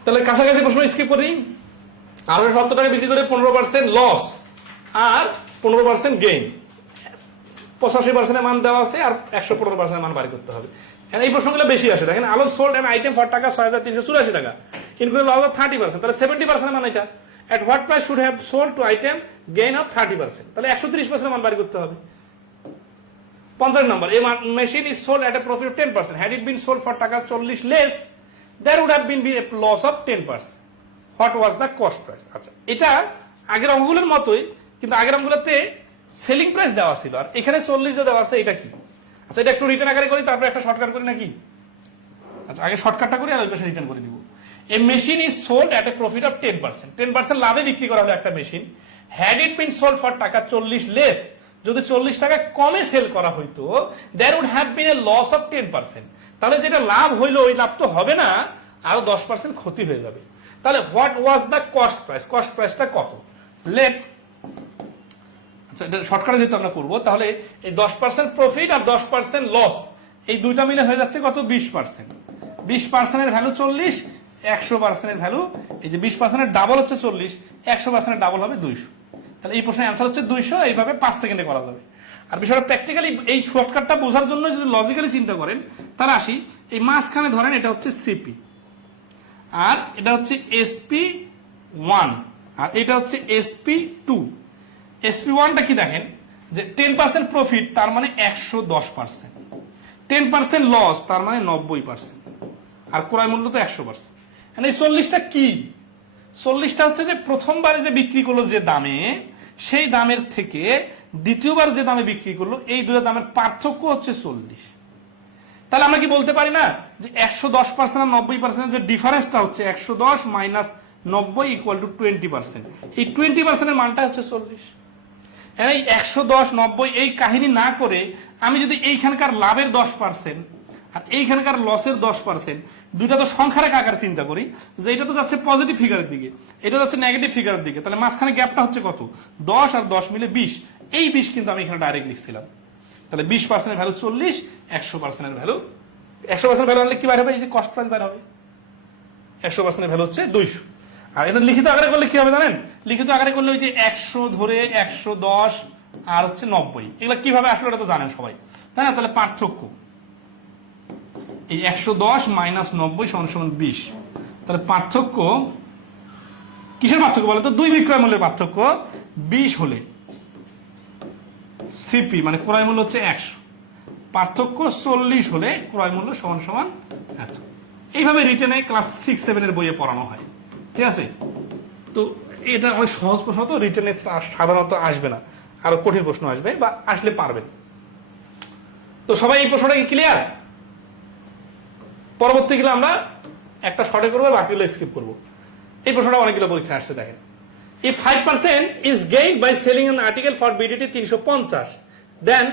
তাহলে কাছাকাছি প্রশ্ন স্কিপ করি। 870 টাকা বিক্রি করে 15% লস আর 15% গেইন, 85% এর মান দেওয়া আছে আর 115% এর মান বাড়ি করতে হবে। এই প্রশ্নগুলো বেশি আসে। দেখেন, Alam sold N item for টাকা 6384 টাকা, ইনক্লুডিং লস অফ 30%, তাহলে 70% এর মান এটা। At what price should have sold to item gain of 30%, তাহলে 130% এর মান বাড়ি করতে হবে। 50 নম্বর, a machine is sold at a profit of 10%, had it been sold for taka 40 less, there would have been a loss of 10%. What was the cost price? আচ্ছা, এটা আগের অঙ্কগুলোর মতোই, কিন্তু আগের অঙ্কগুলোতে সেলিং প্রাইস দেওয়া ছিল, আর এখানে 40 যে দেওয়া আছে এটা কি? আচ্ছা, এটা একটু রিটার্ন আকারে করি, তারপর একটা শর্টকাট করি নাকি? আচ্ছা, আগে শর্টকাটটা করি আর ওই পাশে রিটার্ন করে দিব। A machine is sold at a profit of 10%, 10% লাভে বিক্রি করা হলো একটা মেশিন। Had it been sold for taka 40 less, যদি 40 টাকা কমে সেল করা হইতো, there would have been a loss of 10%, তাহলে যেটা লাভ হইলো ওই লাভ তো হবে না, আরো 10% ক্ষতি হয়ে যাবে। তাহলে what was the cost price, cost প্রাইসটা কত? লেট, আচ্ছা এটা শর্টকাটে যেহেতু আমরা করবো, তাহলে এই 10% প্রফিট আর 10% লস, এই দুইটা মিলে হয়ে যাচ্ছে কত? 20%। 20% এর ভ্যালু 40, 100% এর ভ্যালু, এই যে 20% এর ডাবল হচ্ছে 40, 100% এর ডাবল হবে 200। তাহলে এই প্রশ্নের অ্যান্সার হচ্ছে 200। এইভাবে 5 সেকেন্ডে করা যাবে। আর বিষয়টা প্র্যাকটিক্যালি এই শর্টকাটটা বোঝার জন্য যদি লজিক্যালি চিন্তা করেন, তাহলে আসি এই মাঝখানে ধরেন এটা হচ্ছে সিপি, আর এটা হচ্ছে এসপি 1, আর এটা হচ্ছে এসপি 2। এসপি 1টা কি দেখেন, যে 10% প্রফিট তার মানে 110%, 10% লস তার মানে 90%, আর ক্রয় মূল্য তো 100%। এই 40টা কি? 40টা হচ্ছে যে প্রথমবারে যে বিক্রি করলো যে দামে, সেই দামের থেকে দ্বিতীয়বার যে দামে বিক্রি করলো, এই দুটো দামের পার্থক্য হচ্ছে 40। তাহলে আমরা কি বলতে পারি না যে 110% আর 90% যে ডিফারেন্সটা হচ্ছে 110 মাইনাস 90 ইকুয়াল টু 20%, এই 20% এর মানটা হচ্ছে 40। এই 110 90 এই কাহিনী না করে আমি যদি এইখানকার লাভের 10% আর এইখানকার লসের 10%, দুইটা তো সংখ্যার আকারে চিন্তা করি, যে এটা তো যাচ্ছে পজিটিভ ফিগারের দিকে, এটা যাচ্ছে নেগেটিভ ফিগারের দিকে, তাহলে মাঝখানে গ্যাপটা হচ্ছে কত? 10 আর 10 মিলে 20, এই 20 কিন্তু আমি এখানে ডাইরেক্ট লিখছিলাম। তাহলে 20% এর ভ্যালু 40, 100% এর ভ্যালু, 100% ভ্যালু আনলে কি বাইর হবে? এই যে কস্ট প্রাইস বাইর হবে। 100% এর ভ্যালু হচ্ছে 200। আর এটা লিখিত আকারে করলে কি হবে জানেন? লিখিত আকারে করলে ওই যে 100 ধরে 110 আর হচ্ছে 90, এগুলো কিভাবে আসলে এটা তো জানেন সবাই, তাই না? তাহলে পার্থক্য এই 110 মাইনাস 90 সমান সমান 20। তাহলে পার্থক্য কিসের পার্থক্য বলে তো? দুই বিক্রয় মূল্যের পার্থক্য। 20 হলে সিপি মানে ক্রয় মূল্য হচ্ছে 100, পার্থক্য 40 হলে ক্রয় মূল্য সমান সমান এত। এইভাবে রিটেনে ক্লাস 6 7 এর বইয়ে পড়ানো হয়, ঠিক আছে? তো এটা অনেক সহজ প্রশ্ন, তো রিটেনে সাধারণত আসবে না, আরো কঠিন প্রশ্ন আসবে, বা আসলে পারবেন। তো সবাই এই প্রশ্নটা কি ক্লিয়ার? পরবর্তী গেলে আমরা একটা শর্টে করবো, বাকিগুলো স্কিপ করবো। এই প্রশ্নটা অনেকগুলো পরীক্ষা আসছে, দেখেন। If 5% is gained by selling an article for BDT 350, then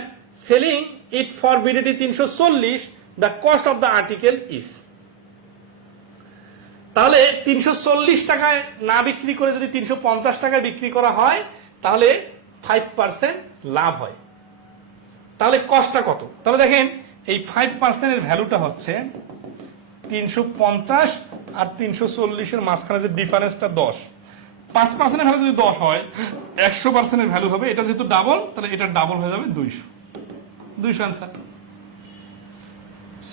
selling it for BDT 340, the cost of the article is। তাহলে 340 টাকায় না বিক্রি করে যদি 350 টাকায় বিক্রি করা হয়, তাহলে 5% লাভ হয়। তাহলে কস্টটা কত? তাহলে দেখেন এই 5% এর ভ্যালুটা হচ্ছে 350 আর 340 এর মাঝখানে যে ডিফারেন্সটা 10, 5% এর ভ্যালু যদি 10 হয়, 100% এর ভ্যালু হবে, এটা যেহেতু ডাবল, তাহলে এটা ডাবল হয়ে যাবে 200 অ্যান্সার।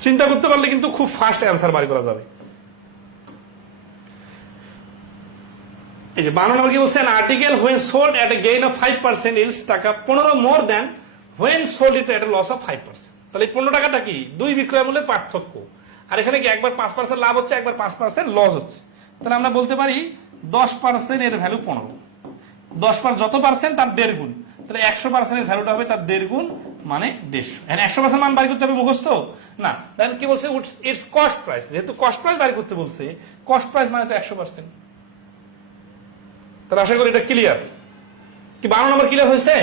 চিন্তা করতে পারলে কিন্তু খুব ফাস্ট অ্যান্সার বাড়ি করা যাবে। এই যে 52 নম্বর কি বলছেন? Article when sold at a gain of 5% yields টাকা 15 more than when sold it at a loss of 5%। তাহলে 15 টাকাটা কি দুই বিক্রয় মূল্যের পার্থক্য, আর এখানে কি একবার 5% লাভ হচ্ছে, একবার 5% লস হচ্ছে। তাহলে আমরা বলতে পারি 10% এর ভ্যালু 15, 10 যত পার্সেন্ট তার 1.5 গুণ, তাহলে 100% এর ভ্যালুটা হবে তার 1.5 গুণ মানে 150। এখানে 100% মান বাড়ি করতে হবে মুখস্থ না, দেন কি বলছে ইটস কস্ট প্রাইস, যেহেতু কস্ট প্রাইস বাড়ি করতে বলছে, কস্ট প্রাইস মানে তো 100%। তাহলে আশা করি এটা ক্লিয়ার। কি 12 নম্বর ক্লিয়ার হয়েছে?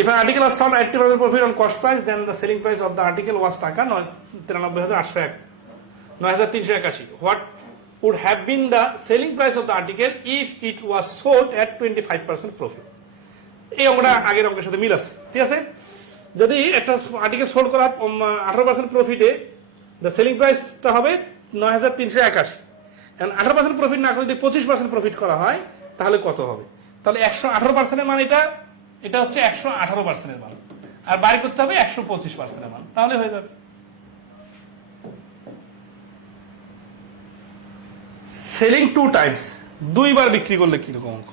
If an article was sold at 80% profit on cost price, then the selling price of the article was টাকা 93,381। What would have been the selling price of the article if it was sold at 25% profit? এই অঙ্কটা আগের অঙ্কের সাথে মিল আছে, ঠিক আছে? যদি একটা আর্টিকেল সোল্ড করা 18% প্রফিটে, দ্য সেলিং প্রাইসটা হবে 9381, এখন 18% প্রফিট না করে যদি 25% প্রফিট করা হয় তাহলে কত হবে? তাহলে 118% এর মান এটা হচ্ছে 118% এর মান, আর বাইর করতে হবে 125% এর মান, তাহলে হয়ে যাবে। সেলিং 2 টাইমস, দুইবার বিক্রি করলে কিরকম অঙ্ক?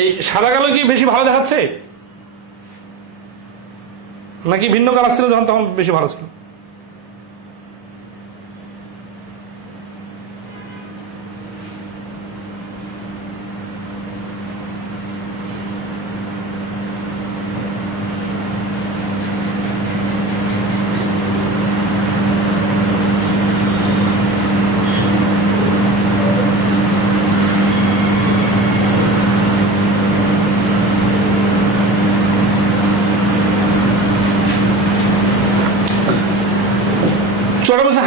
এই সাদা কালো কি বেশি ভালো দেখাচ্ছে নাকি ভিন্ন কালার ছিল যখন তখন বেশি ভালো ছিল?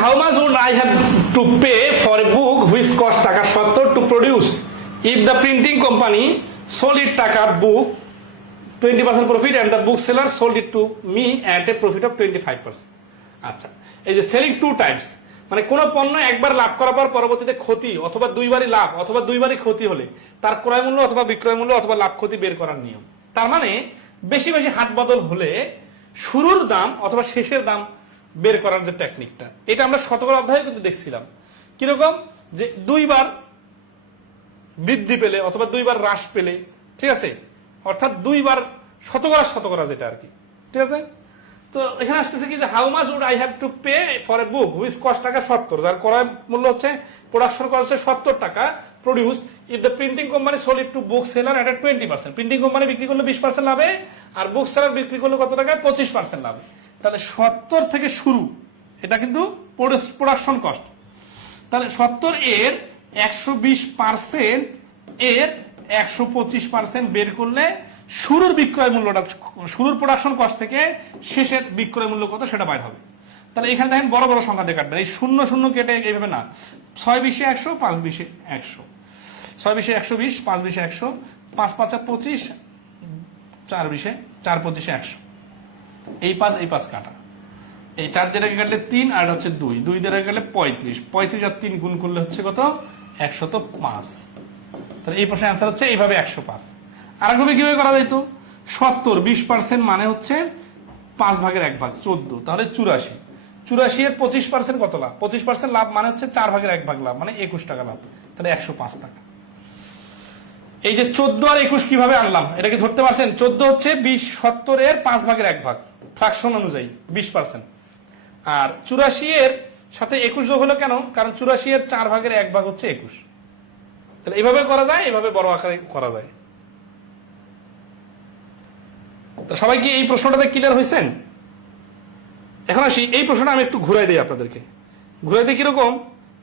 How much would I have to pay for a book which cost টাকা 70 to produce if the printing company sold it টাকা book 20% profit and the bookseller sold it to me at a profit of 25%? আচ্ছা, এই যে সেলিং 2 টাইমস মানে কোন পণ্য একবার লাভ করার পর পরবর্তীতে ক্ষতি অথবা দুইবারই লাভ অথবা দুইবারই ক্ষতি হলে তার ক্রয় মূল্য অথবা বিক্রয় মূল্য অথবা লাভ ক্ষতি বের করার নিয়ম। তার মানে বেশি বেশি হাত বদল হলে শুরুর দাম অথবা শেষের দাম বের করার যে টেকনিকটা, এটা আমরা শতকরা অধ্যায়ে কিন্তু দেখছিলাম। কিরকম? যে দুইবার বৃদ্ধি পেলে অথবা দুইবার হ্রাস পেলে, ঠিক আছে, অর্থাৎ দুইবার শতকরা যেটা আর কি, ঠিক আছে। তো এখানে আসতেছে কি যে how much would I have to pay for a book which cost taka 70, যার ক্রয় মূল্য হচ্ছে প্রোডাকশন কস্ট হচ্ছে 70 টাকা, produce if the printing company sold it to book seller at 20%। Printing company বিক্রি করলে 20% লাভে, আর বুক সেলার বিক্রি করলে কত টাকায়? 25% লাভে। তাহলে 70 থেকে শুরু, এটা কিন্তু প্রোডাকশন কস্ট। তাহলে 70 এর 120% এর 125% বের করলে শুরুর বিক্রয় মূল্যটা, শুরুর প্রোডাকশন কস্ট থেকে শেষের বিক্রয় মূল্য কত সেটা বাইর হবে। তাহলে এখানে দেখেন বড় বড় সংখ্যা দিয়ে কাটবেন, এই 0 0 কেটে এইভাবে না, 6 20 100, 5 20 100, 6 20 120, 5 20 100, 5 5 25, 4 20, 4 25 100, এই 5 কাটা, এই 4 দিয়ে কাটলে 3 আর হচ্ছে 2 দিয়ে কাটলে 35 আর 3 গুণ করলে হচ্ছে কত? 105। তাহলে এই প্রশ্নের অ্যান্সার হচ্ছে এইভাবে 105। আরেকভাবে কিভাবে করা যেত? 70 20% মানে হচ্ছে 5 ভাগের 1 ভাগ 14, তাহলে 84 এর 25% কত লাভ? 25% লাভ মানে হচ্ছে 4 ভাগের 1 ভাগ লাভ, মানে 21 টাকা লাভ, তাহলে 105 টাকা। এই যে 14 আর 21 কিভাবে আনলাম এটা কি ধরতে পারছেন? 14 হচ্ছে 70 এর 5 ভাগের 1 ভাগ ফ্র্যাকশন অনুযায়ী 20%, আর 84 এর সাথে 21 যোগ হলো কেন? কারণ 84 এর 4 ভাগের 1 ভাগ হচ্ছে 21। তাহলে এইভাবে করা যায়, এভাবে বড় আকারে করা যায়। সবাই কি এই প্রশ্নটাতে ক্লিয়ার হয়েছেন? এখন আসি এই প্রশ্নটা আমি একটু ঘুরাই দিই আপনাদেরকে। ঘুরাই দিই কিরকম?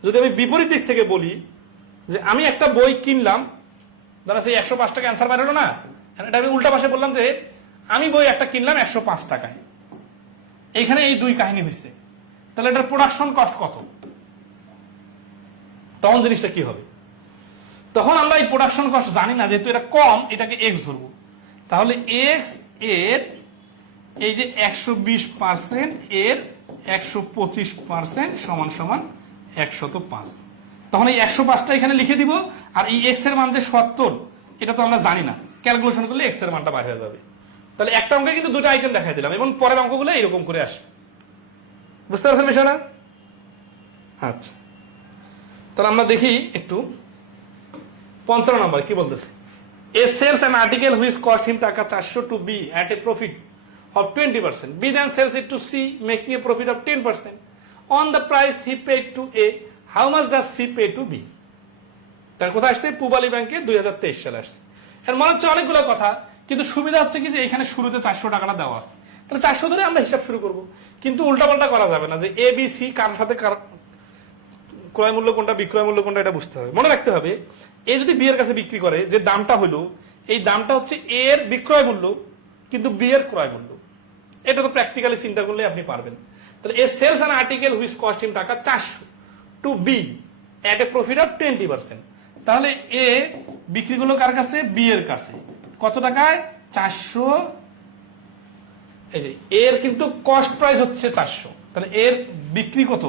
যদি আমি বিপরীত দিক থেকে বলি যে আমি একটা বই কিনলাম, ধরা সেই 105 টাকা অ্যান্সার বেরোলো না, এটা আমি উল্টা পাশে বললাম যে আমি বই একটা কিনলাম 105 টাকায়। এইখানে এই দুই কাহিনী হয়েছে, তাহলে এটার প্রোডাকশন কস্ট কত? তখন জিনিসটা কি হবে? তখন আমরা এই প্রোডাকশন কস্ট জানি না, যেহেতু এটা কম, এটাকে এক্স ধরবো। তাহলে এক্স এর এই যে 120% এর 125% সমান সমান 105। তখন এই 105টা এখানে লিখে দিব, আর এই এক্স এর মান যে 70, এটা তো আমরা জানি না, ক্যালকুলেশন করলে এক্স এর মানটা বাইরে হয়ে যাবে। তাহলে একটা অঙ্কে কিন্তু দুটো আইটেম দেখাই দিলাম, এবং পরের অঙ্কগুলো এরকম করে আসবে। বুঝতে পারছেন বিষয়টা? আচ্ছা, তাহলে আমরা দেখি একটু 55 নম্বর কি বলতেছে, A sells an article which cost him taka 400 to be at a profit of 20%. B then sells it to C, making a profit of 10%. On the price he paid to A, how much does C pay to B? তার কথা আসছে পূবালী ব্যাংকে 2023 সালে আসছে। এর মনে হচ্ছে অনেকগুলো কথা, কিন্তু সুবিধা হচ্ছে কি যে এখানে শুরুতে 400 টাকাটা দেওয়া আছে, তাহলে 400 ধরে আমরা হিসাব শুরু করব। কিন্তু উল্টাপাল্টা করা যাবে না যে এ বি সি কার সাথে কার ক্রয় মূল্য কোনটা বিক্রয় মূল্য কোনটা এটা বুঝতে হবে। মনে রাখতে হবে এ যদি বি এর কাছে বিক্রি করে যে দামটা হলো, এই দামটা হচ্ছে এ এর বিক্রয় মূল্য কিন্তু বি এর ক্রয় মূল্য। এটা তো প্র্যাকটিক্যালি চিন্তা করলে আপনি পারবেন। তাহলে A sells an article which cost him taka 400 to B at a profit of 20%। তাহলে এ বিক্রি করলো কার কাছে, বি এর কাছে, কত টাকায়, 400। এই যে এর কিন্তু কস্ট প্রাইস হচ্ছে 400, তাহলে এর বিক্রি কত,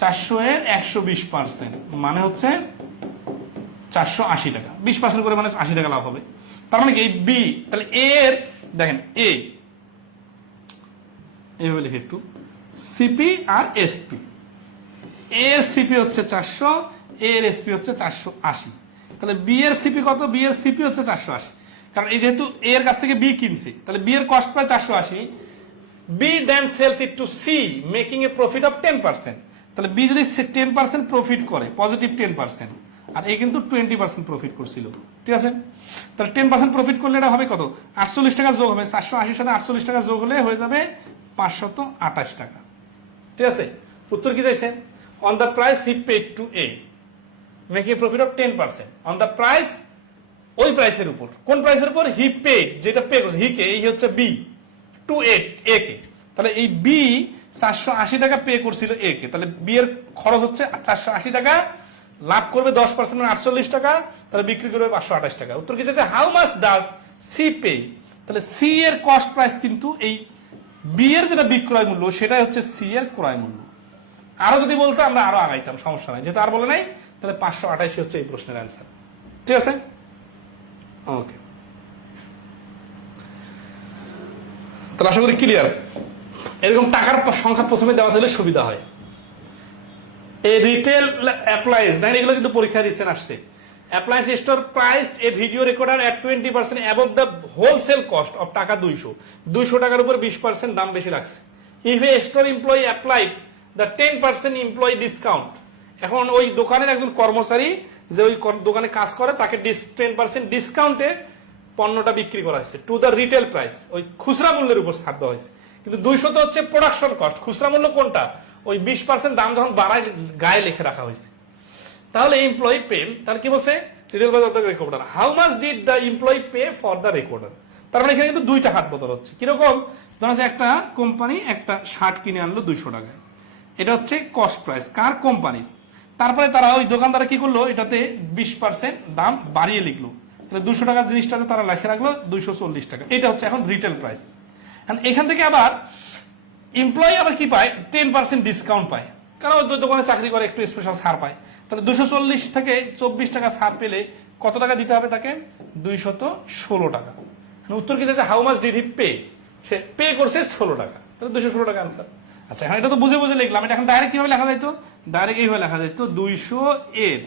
400 এর 120%, মানে হচ্ছে 480 টাকা। 20% করে মানে 80 টাকা লাভ হবে। তার মানে কি এই বি, তাহলে এর দেখেন এ এইভাবে লিখে একটু, সিপি আর এসপি, এর সিপি হচ্ছে 400, এর এসপি হচ্ছে 480। তাহলে বি এর সিপি কত, বি এর সিপি হচ্ছে 480, কারণ এই যেহেতু এ এর কাছ থেকে বি কিনছে, তাহলে বি এর কস্ট প্রায় 480। B then sales it to C making a profit of 10%। তাহলে বি যদি 10% প্রফিট করে, পজিটিভ 10%, আর এ কিন্তু 20% প্রফিট করছিল, ঠিক আছে। তাহলে 10% প্রফিট করলে এটা হবে কত, 48 টাকা যোগ হবে, 480 সাথে 48 টাকা যোগ হলে হয়ে যাবে 528 টাকা, ঠিক আছে। উত্তর কি চাইছে, on the price he paid to a making profit of 10%। On the price, ওই প্রাইসের উপর, কোন প্রাইসের উপর, হি পেড, যেটা পে করছে হি কে, এই হচ্ছে বি, টু এ কে। তাহলে এই বি 480 টাকা পে করছিল এ কে, তাহলে বি এর খরচ হচ্ছে 480 টাকা, লাভ করবে 10% মানে 48 টাকা, তাহলে বিক্রি করবে 528 টাকা। উত্তর কি চাইছে, how much does she pay. তাহলে সি এর কস্ট প্রাইস কিন্তু এই বি এর যেটা বিক্রয় মূল্য সেটাই হচ্ছে সি এর ক্রয় মূল্য। আরো যদি বলতো আমরা আরো আগাইতাম, সমস্যা নাই, যেহেতু আর বলে নাই, তাহলে 528 হচ্ছে এই প্রশ্নের অ্যান্সার, ঠিক আছে। ওকে, তাহলে আশা করি ক্লিয়ার। এরকম টাকার সংখ্যা প্রথমে দেওয়া থাকলে সুবিধা হয়। এ রিটেল অ্যাপ্লায়েন্স, দেখেন এগুলো কিন্তু পরীক্ষা রিসেন্ট আসছে। Appliance store priced A video recorder at 20% above the wholesale cost of টাকা 200 টাকার উপর 20% দাম বেশি রাখছে। If A store employee applied the 10% employee discount, এখন ওই দোকানের একজন কর্মচারী যে ওই দোকানে কাজ করে তাকে 10% ডিসকাউন্টে পণ্যটা বিক্রি করা হয়েছে টু দ্য রিটেল প্রাইস, ওই খুচরা মূল্যের উপর ছাড় দেওয়া হয়েছে। কিন্তু 200 তো হচ্ছে প্রোডাকশন কস্ট, খুচরা মূল্য কোনটা, ওই 20% দাম যখন বাড়ায় গায়ে লিখে রাখা হয়েছে। তাহলে এমপ্লয়ি পে, তার কি বলছে, retail price of the recorder, how much did the employee pay for the recorder. তার মানে এখানে কিন্তু দুইটা হাত বদল হচ্ছে। কিরকম, ধরো একটা কোম্পানি একটা শার্ট কিনে আনলো 200 টাকায়, এটা হচ্ছে কস্ট প্রাইস কার, কোম্পানির। তারপরে তারা ওই দোকানদারা কি করলো, এটাতে 20% দাম বাড়িয়ে লিখলো, তাহলে 200 টাকার জিনিসটাতে তারা লিখে রাখলো 240 টাকা, এটা হচ্ছে এখন রিটেল প্রাইস। এখান থেকে আবার এমপ্লয়ি আবার কি পায়, 10% ডিসকাউন্ট পায়, কারণ ওই দোকানে চাকরি করে একটু স্পেশাল ছাড় পায়। তাহলে 240 থেকে 24 টাকা ছাড় পেলে কত টাকা দিতে হবে তাকে, 216 টাকা। উত্তর কি চাইছে, how much did he pay, say pay করছে 16 টাকা, তাহলে 216 টাকা আনসার। আচ্ছা, এখন এটা তো বুঝে বুঝে লিখলাম, এটা এখন ডাইরেক্ট কিভাবে লেখা যাইতো, ডাইরেক্ট এইভাবে লেখা যাইতো, 200 এর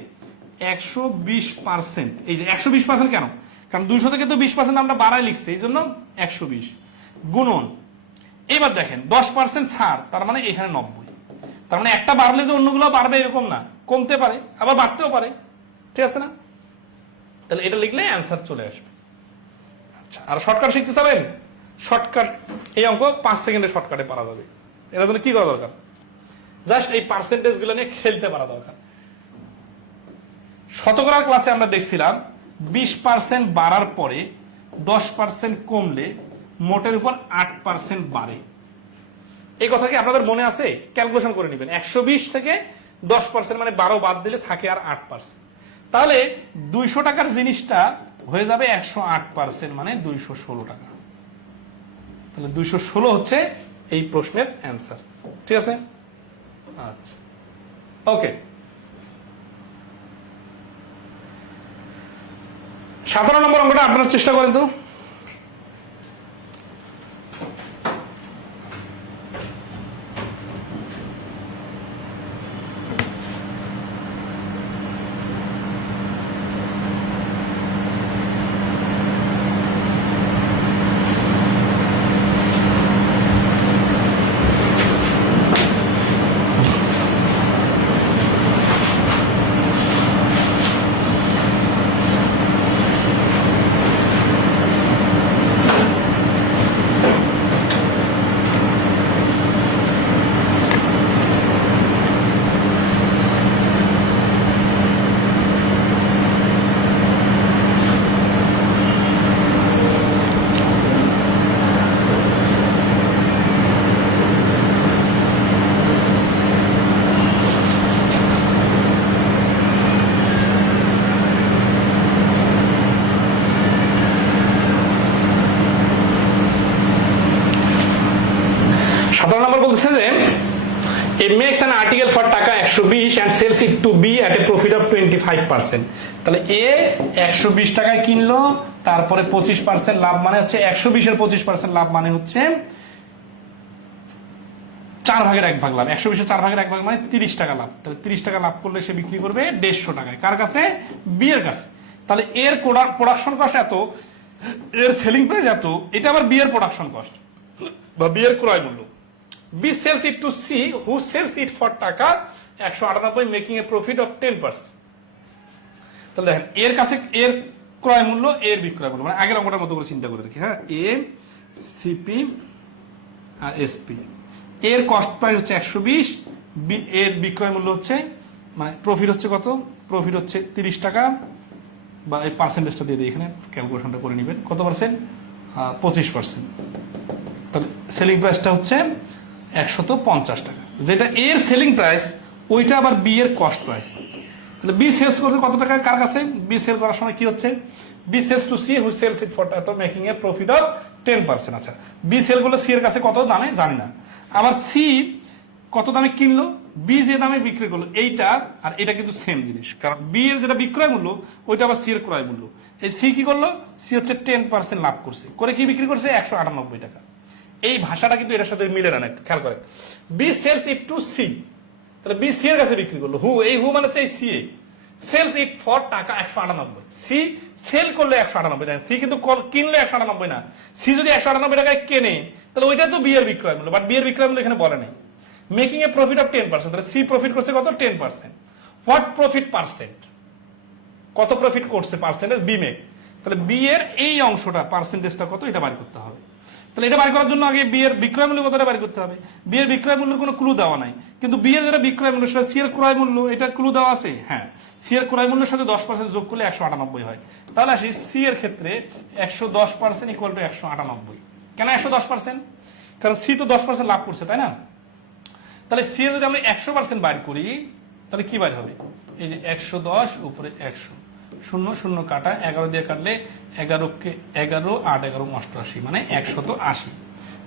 120%, এই যে 120% কেন, কারণ 200 থেকে তো 20% আমরা বাড়াই লিখছি, এই জন্য 120 গুণন, এবার দেখেন 10% ছাড়, তার মানে এখানে 90। তার মানে একটা বাড়লে যে অন্যগুলো বাড়বে এরকম না, কমতে পারে আবার বাড়তেও পারে, ঠিক আছে না। তাহলে এটা লিখলে অ্যান্সার চলে আসবে। আচ্ছা, আর শর্টকাট শিখতে চাবেন, শর্টকাট এই অঙ্ক 5 সেকেন্ডে শর্টকাটে পারা যাবে। এর জন্য কি করা দরকার, জাস্ট এই পার্সেন্টেজ গুলো নিয়ে খেলতে পারা দরকার। শতকরার ক্লাসে আমরা দেখছিলাম 20% বাড়ার পরে 10% কমলে মোটের উপর 8% বাড়ে। এই কথা কি আপনাদের মনে আছে, ক্যালকুলেশন করে নেবেন। 120 থেকে 10% মানে 12 বাদ দিলে থাকে আর 8%। তাহলে 200 টাকার জিনিসটা হয়ে যাবে 108%, মানে 216 টাকা। তাহলে 216 হচ্ছে এই প্রশ্নের অ্যান্সার, ঠিক আছে। আচ্ছা, ওকে। 17 নম্বর অঙ্কটা আপনারা চেষ্টা করেন তো। 17 নম্বর বলতেছে যে এ মেক্স অ্যান আর্টিকেল ফর টাকা 120 and sells it to B at a profit of 25%। তাহলে এ 120 টাকায় কিনলো, তারপরে 25% লাভ, মানে হচ্ছে 120 এর 25% লাভ মানে হচ্ছে 4 ভাগের 1 ভাগ লাভ। 120 এর 4 ভাগের 1 ভাগ মানে 30 টাকা লাভ। তাহলে 30 টাকা লাভ করলে সে বিক্রি করবে 150 টাকায়। কার কাছে? বি এর কাছে। তাহলে এর প্রোডাকশন কস্ট এত, এর সেলিং প্রাইস এত, এটা আবার বি এর প্রোডাকশন কস্ট বা বি এর ক্রয় মূল্য। B sells it to C, who sells it for টাকা 198, making a profit of 10%। তাহলে দেখেন এর কাছে এর ক্রয় মূল্য, এর বিক্রয় মূল্য, মানে আগের অঙ্কটার মতো করে চিন্তা করে রাখি। হ্যাঁ, এ সিপি আর এসপি, এর কস্ট প্রাইস হচ্ছে 120, বি এর বিক্রয় মূল্য হচ্ছে, মানে প্রফিট হচ্ছে কত? প্রফিট হচ্ছে 30 টাকা, বা এই পার্সেন্টেজটা দিয়ে দিই এখানে, ক্যালকুলেশনটা করে নেবেন। কত পার্সেন্ট? 25%। তাহলে সেলিং প্রাইসটা হচ্ছে 150 টাকা, যেটা এর সেলিং প্রাইস, ওইটা আবার বি এর কস্ট প্রাইস। তাহলে বি সেলস করতে কত টাকা কার কাছে? বি সেল করার সময় কি হচ্ছে? B sales to C, who sales it for এত, মেকিং এ প্রফিট অফ 10%। আচ্ছা, বি সেল করলে সি এর কাছে কত দামে জানি না, আবার সি কত দামে কিনলো, বি যে দামে বিক্রি করলো, এইটা আর এটা কিন্তু সেম জিনিস, কারণ বি এর যেটা বিক্রয় মূল্য ওইটা আবার সি এর ক্রয় মূল্য। এই সি কি করলো? সি হচ্ছে 10% লাভ করছে, করে কি বিক্রি করছে? 198 টাকা। এই ভাষাটা কিন্তু এটার সাথে মিলে না, একটু খেয়াল করেন। B sales it to C, তাহলে বি সি এর কাছে বিক্রি করলো, হু, এই হু মানে হচ্ছে সি এ, sales it for taka 198। C sell করলে 198, সি কিন্তু কিনলে 198 না। সি যদি 198 টাকায় কেনে, তাহলে ওইটা তো বি এর বিক্রয় মূল্য, বাট বি এর বিক্রয় মূল্য এখানে বলে নাই। মেকিং এ প্রফিট অফ 10%, তাহলে সি প্রফিট করছে কত? 10%। What profit percent? কত প্রফিট করছে পার্সেন্টেজ? B make. তাহলে বি এর এই অংশটা পার্সেন্টেজটা কত, এটা বাড়ি করতে হবে। তাহলে এটা বাড়ি করার জন্য আগে বি এর বিক্রয় মূল্য কতটা বাড়ি করতে হবে। বি এর বিক্রয় মূল্যের কোনো ক্লু দেওয়া নাই, কিন্তু বি এর যেটা বিক্রয় মূল্য সেটা সি এর ক্রয় মূল্য, এটা ক্লু দেওয়া আছে। হ্যাঁ, সি এর ক্রয় মূল্যের সাথে 10% যোগ করলে 198 হয়। তাহলে আসি সি এর ক্ষেত্রে 110% ইকুয়াল টু 198। কেন 110%? কারণ সি তো 10% লাভ করছে, তাই না? তাহলে সি এর যদি আমরা 100% বাইর করি, তাহলে কি বাইর হবে? এই যে 110 উপরে 100, 0 0 কাটা, 11 দিয়ে কাটলে 11 কে 11, 8 11 88, মানে 180।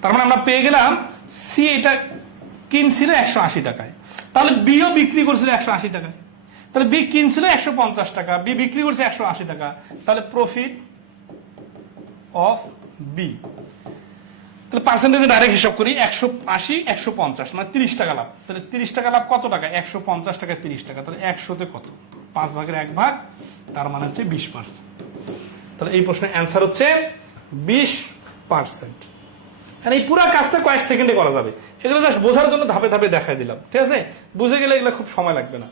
তার মানে আমরা পেয়ে গেলাম সি এটা কিনছিল 180 টাকায়, তাহলে বিও বিক্রি করছিল 180 টাকায়। তাহলে বি কিনছিল 150 টাকা, বি বিক্রি করছে 180 টাকা, তাহলে প্রফিট অফ বি। তাহলে পার্সেন্টেজে ডাইরেক্ট হিসাব করি, 180 150 মানে 30 টাকা লাভ। তাহলে 30 টাকা লাভ কত টাকা? 150 টাকায় 30 টাকা, তাহলে 100তে কত? 5 ভাগের 1 ভাগ, তার মানে হচ্ছে 20%। তাহলে এই প্রশ্নের অ্যান্সার হচ্ছে 20%। আর এই পুরো কাজটা কয়েক সেকেন্ডে করা যাবে, এগুলো জাস্ট বোঝার জন্য ধাপে ধাপে দেখাই দিলাম, ঠিক আছে? বুঝে গেলে এগুলো খুব সময় লাগবে না।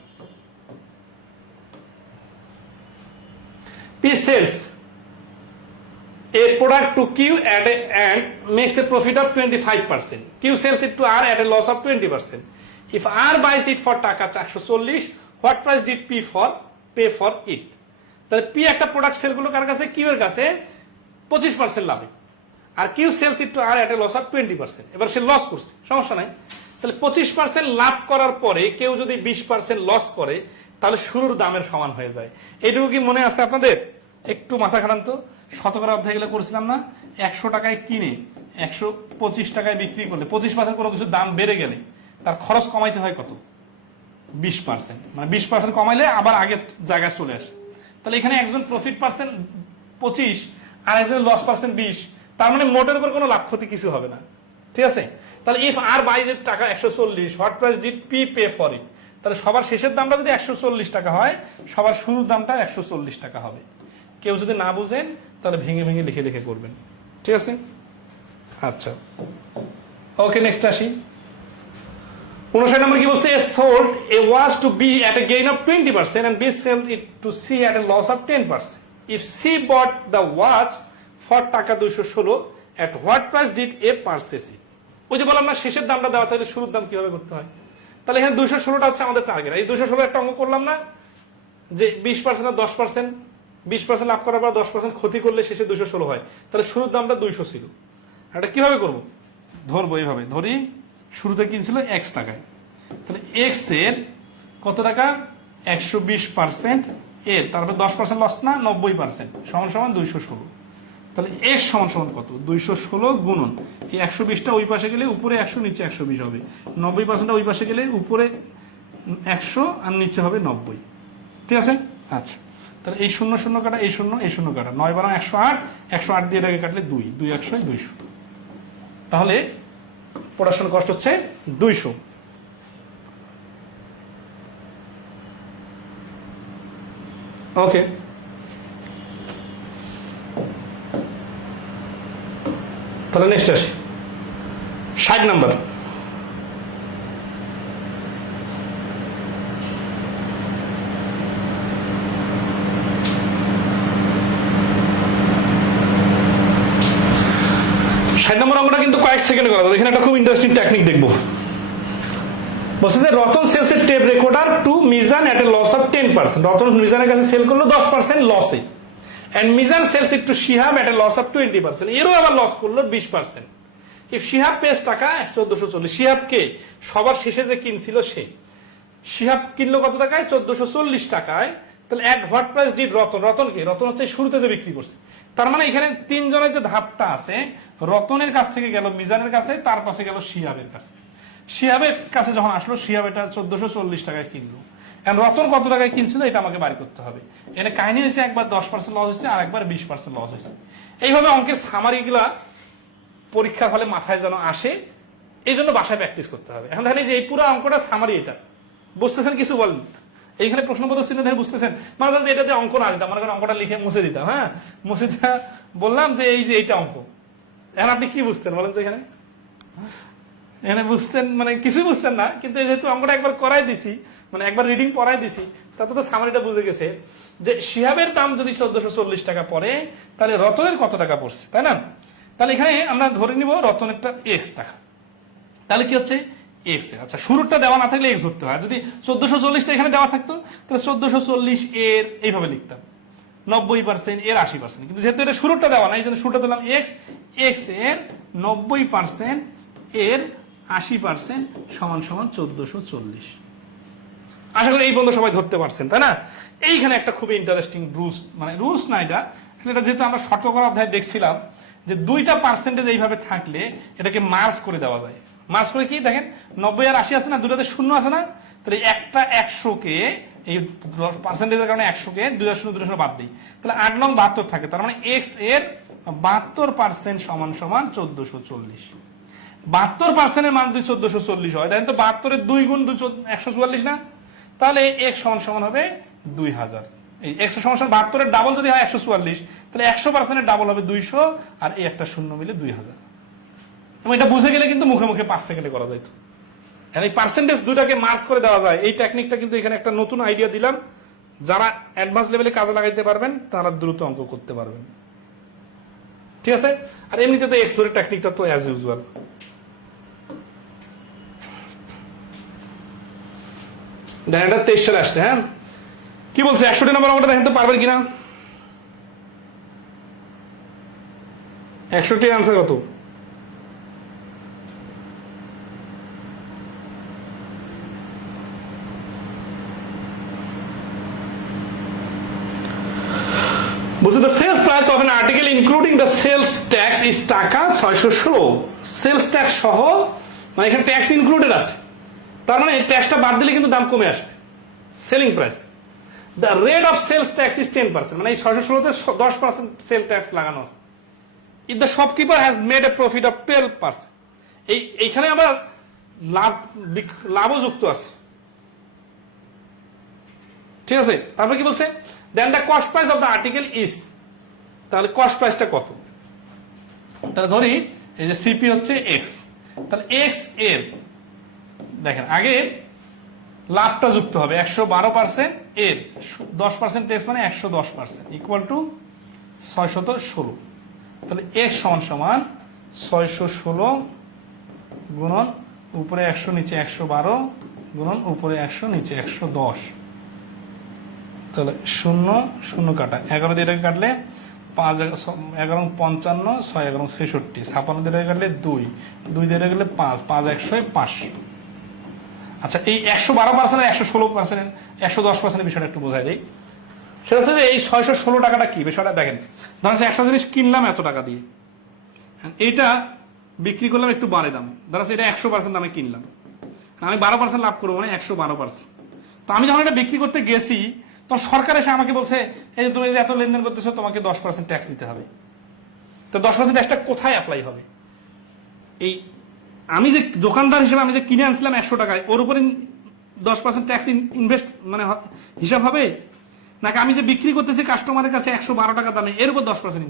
P sells a product to Q and makes a profit of 25%. Q sells it to R at a loss of 20%. If R buys it for টাকা 440, what price did P pay for it? তাহলে P একটা প্রোডাক্ট সেল করলো কার কাছে? Q এর কাছে 25% লাভে, আর Q sells it to R at a loss of 20%। এবার সে লস করছে, সমস্যা নাই। তাহলে 25% লাভ করার পরে কেউ যদি 20% লস করে, তাহলে শুরুর দামের সমান হয়ে যায়। এইটুকু কি মনে আছে আপনাদের? একটু মাথা খাটান তো। শতকরা অধ্যায় গেলে করেছিলাম না? 100 টাকায় কিনে 125 টাকায় বিক্রি করলে 25% কোনো কিছু দাম বেড়ে গেলে তার খরচ কমাইতে হয় কত? 20%। মানে 20% কমাইলে আবার আগের জায়গায় চলে আসে। তাহলে এখানে একজন প্রফিট পার্সেন্ট 25 আর একজন লস পার্সেন্ট 20, তার মানে মোটের উপর কোনো লাভ ক্ষতি কিছু হবে না, ঠিক আছে? তাহলে ইফ আর বাইজ এর টাকা 140, what price did P pay for it? তাহলে সবার শেষের দামটা যদি 140 টাকা হয়, সবার শুরুর দামটা 140 টাকা হবে। কেউ যদি না বুঝেন তাহলে ভেঙে ভেঙে লিখে লিখে করবেন, ঠিক আছে? আচ্ছা, ওকে, নেক্সট আসি। 59 নম্বর কি বলছে? Sold a watch to B at a gain of 20% and B sold it to C at a loss of 10%. If C bought the watch for টাকা 216, at what price did A purchase it? ওই যে বললাম না শেষের দামটা দেওয়া, তাহলে শুরুর দাম কিভাবে করতে হয়? তাহলে এখানে 216টা হচ্ছে আমাদের টার্গেট। এই 216 একটা অঙ্ক করলাম না, যে 20% আর 10%, 20% লাভ করার পর 10% ক্ষতি করলে শেষে 216 হয়। তাহলে শুরুর দামটা 200 ছিল। এটা কিভাবে করব? ধরবো এইভাবে, ধরি শুরুতে কিনছিল X টাকায়, তাহলে X এর কত টাকা? 120% এর, তারপর 10% লস না, 90% সমান সমান 216। তাহলে এক্স সমান সমান কত, 216 গুণন এই 120টা ওই পাশে গেলে উপরে 100 নিচে 120 হবে, 90% ওই পাশে গেলে উপরে 100 আর নিচে হবে 90। ঠিক আছে। আচ্ছা তাহলে এই 0 0 কাটা, এই 0 এই 0 কাটা, 9 12 108, 108 দিয়ে এটাকে কাটলে 2 2 100 200। তাহলে প্রোডাকশন কস্ট হচ্ছে 200। ওকে, তাহলে নেক্সট আসি 60 নাম্বার। অঙ্কটা কিন্তু কয়েক সেকেন্ডে করা যাবে। এখানে একটা খুব ইন্টারেস্টিং টেকনিক দেখবো। বলছে যে Ratan sales her tape recorder to Mizan at a loss of 10%। Ratan মিজানের কাছে সেল করলো 10% লসে, and Mizan sales it to Shihab at a loss of 20%। এরও আবার লস করলো 20%। ইফ শিহাব পেস টাকা 1440, শিহাবকে সবার শেষে যে কিনছিল সে, শিহাব কিনলো কত টাকায়, 1440 টাকায়। তাহলে at what price did Ratan, রতনকে, রতন হচ্ছে শুরুতে যে বিক্রি করছে। তার মানে এখানে তিনজনের যে ধাপটা আছে, রতনের কাছ থেকে গেল মিজানের কাছে, তার পাশে গেল শিহাবের কাছে। শিহাবের কাছে যখন আসলো, শিহাব এটা 1440 টাকায় কিনলো, রতন কত টাকায় কিনছিল এটা আমাকে বাড়ি করতে হবে। এখানে কাহিনী হয়েছে একবার 10% লস হয়েছে আর একবার 20% লস হয়েছে। এইভাবে অঙ্কের সামারি গুলা পরীক্ষার হলে মাথায় যেন আসে, এই জন্য বাসায় প্র্যাকটিস করতে হবে। এখন তাহলে যে এই পুরো অঙ্কটা সামারি, এটা বুঝতেছেন, কিছু বলেন এইখানে প্রশ্নপত্র চিহ্ন ধরে বুঝতেছেন, মানে এটাতে অঙ্ক না দিতাম, মানে অঙ্কটা লিখে মুছে দিতাম, হ্যাঁ মুছে দিতা বললাম যে এই যে এইটা অঙ্ক। এখন আপনি কি বুঝতেন বলেন তো, এখানে এখানে বুঝতেন মানে কিছুই বুঝতেন না, কিন্তু যেহেতু অঙ্কটা একবার করাই দিছি, মানে একবার রিডিং পড়াই দিছি, তাতে তো সামারিটা বুঝে গেছে যে শিহাবের দাম যদি 1440 টাকা পড়ে, তাহলে রতনের কত টাকা পড়ছে, তাই না? তাহলে এখানে আমরা ধরে নিব রতনেরটা X টাকা, তাহলে কি হচ্ছে X এর। আচ্ছা শুরুটা দেওয়া না থাকলে X ধরতে হয়, যদি 1440টা এখানে দেওয়া থাকতো তাহলে 1440 এর এইভাবে লিখতাম, 90% এর 80%, কিন্তু যেহেতু এটা শুরুটা দেওয়া না, এই জন্য শুরুটা দিলাম X, X এর 90% এর 80% সমান সমান 1440। আশা করি এই পর্যন্ত সবাই ধরতে পারছেন, তাই না? এইখানে একটা খুবই ইন্টারেস্টিং রুলস, মানে রুলস না এটা যেহেতু আমরা শতকরা অধ্যায় দেখছিলাম যে 2টা পার্সেন্টেজ এইভাবে থাকলে এটাকে মার্জ করে দেওয়া যায়। মার্জ করে কি দেখেন, 90 আর 80 আছে না, দুটাতে শূন্য আছে না, তাহলে একটা 100কে এই পার্সেন্টেজের কারণে 100কে 2 বাদ দিই, তাহলে 8 লং 72 থাকে। তার মানে X এর 72% সমান সমান 1440। 72% এর মান যদি 1440 হয়, তাহলে তো 72 এর 2 গুণ 144 না, তাহলে X সমান সমান হবে 2000। এই X সমান সমান 72 এর ডাবল যদি হয় 144, তাহলে 100% এর ডাবল হবে 200, আর এই একটা শূন্য মিলে 2000। এবং এটা বুঝে গেলে কিন্তু মুখে মুখে 5 সেকেন্ডে করা যেত। এই পার্সেন্টেজ দুটাকে মার্জ করে দেওয়া যায়, এই টেকনিকটা কিন্তু এখানে একটা নতুন আইডিয়া দিলাম। যারা অ্যাডভান্স লেভেলে কাজে লাগাইতে পারবেন তারা দ্রুত অঙ্ক করতে পারবেন, ঠিক আছে? আর এমনিতে তো এক্স ধরে টেকনিকটা তো অ্যাজ ইউজুয়াল। দেখেন এটা 23 সালে আসছে। হ্যাঁ কি বলছে, 61 নম্বর অঙ্কটা দেখেন তো পারবেন কিনা। 61 আনসার কত? বলছে the sales price of an article including the sales tax is টাকা 616। সেলস ট্যাক্স সহ, মানে এখানে ট্যাক্স ইনক্লুডেড আছে, তার মানে এই ট্যাক্সটা বাদ দিলে কিন্তু দাম কমে আসবে। Selling price, the rate of sales tax is 10%, মানে এই 616তে 10% সেল ট্যাক্স লাগানো আছে। If the shopkeeper has made a profit of 12%, এইখানে আবার লাভও যুক্ত আছে, ঠিক আছে? তারপরে কি বলছে, then the cost price of the article is, তাহলে কস্ট প্রাইসটা কত? তাহলে ধরি এই যে সিপি হচ্ছে এক্স, তাহলে এক্স এর দেখেন আগে লাভটা যুক্ত হবে 112%, এর 10% ট্যাক্স মানে 110%, ইকুয়াল টু 616। তাহলে এক্স সমান সমান 616 গুণন উপরে 100 নিচে 112 গুণন উপরে 100 নিচে 110, তাহলে 0 0 কাটা, 11 দিয়ে এটাকে কাটলে 5 11 55, 6 11 66, 56 দিয়ে কাটলে 2 2 দিয়ে গেলে 5 5 100 500। আচ্ছা এই 112% আর 116%, 110% বিষয়টা একটু বোঝাই দেই। সেটা হচ্ছে যে এই 616 টাকাটা কি বিষয়টা দেখেন। ধরেন একটা জিনিস কিনলাম এত টাকা দিয়ে, এইটা বিক্রি করলাম একটু বাড়ে দামে, ধরেন এটা 100% দামে কিনলাম, আমি 12% লাভ করবো, মানে 112%। তো আমি যখন এটা বিক্রি করতে গেছি তখন সরকার এসে আমাকে বলছে এই যে তুমি এত লেনদেন করতেছো তোমাকে 10% ট্যাক্স দিতে হবে। তো 10% ট্যাক্সটা কোথায় অ্যাপ্লাই হবে? এই আমি যে দোকানদার হিসেবে আমি যে কিনে আনছিলাম 100 টাকায়, ওর উপরে 10% ট্যাক্স ইনভেস্ট মানে হিসাব হবে, নাকি আমি যে বিক্রি করতেছি কাস্টমারের কাছে 112 টাকা দামে এর উপর 10%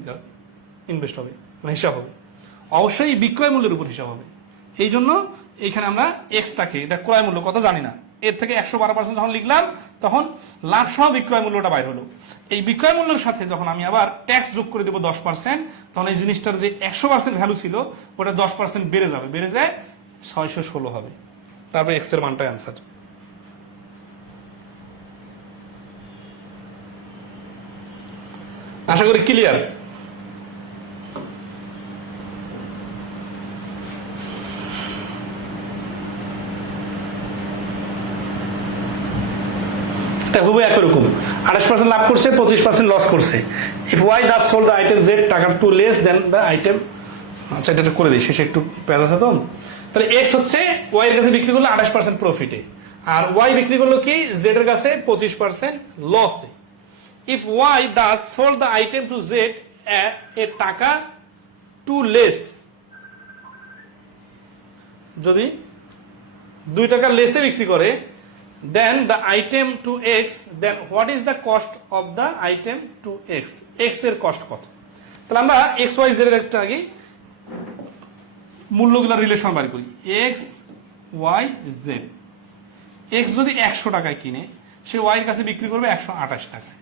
ইনভেস্ট হবে, মানে হিসাব হবে? অবশ্যই বিক্রয় মূল্যের উপর হিসাব হবে। এই জন্য এইখানে আমরা এক্সটাকে, এটা ক্রয় মূল্য কত জানি না, এর থেকে 112% যখন লিখলাম তখন লাভ সহ বিক্রয় মূল্যটা বাইর হলো। এই বিক্রয় মূল্যের সাথে যখন আমি আবার ট্যাক্স যোগ করে দেবো 10%, তখন এই জিনিসটার যে 100% ভ্যালু ছিল ওটা 10% বেড়ে যাবে, বেড়ে যায় 616 হবে। তারপরে এক্স এর মানটা অ্যান্সার। আশা করি ক্লিয়ার। হুবহু একই রকম, 28% লাভ করছে, 25% লস করছে। If Y Das sold the item Z taka two less then the item, আচ্ছা এটা করে দিই, শেষে একটু প্যাজ আছে তো। তাহলে এক্স হচ্ছে ওয়াই এর কাছে বিক্রি করলো 28% প্রফিটে, আর ওয়াই বিক্রি করলো কি জেড এর কাছে 25% লসে। If Y Das sold the item to Z a taka two less, যদি 2 টাকা লেসে বিক্রি করে, then the item to x, then what is the cost of the item to x? x এর কস্ট কত? তাহলে আমরা x y z এর একটা আগে মূল্যগুলোর রিলেশন বার করি। x y z, x যদি 100 টাকায় কিনে সে y এর কাছে বিক্রি করবে 128 টাকায়,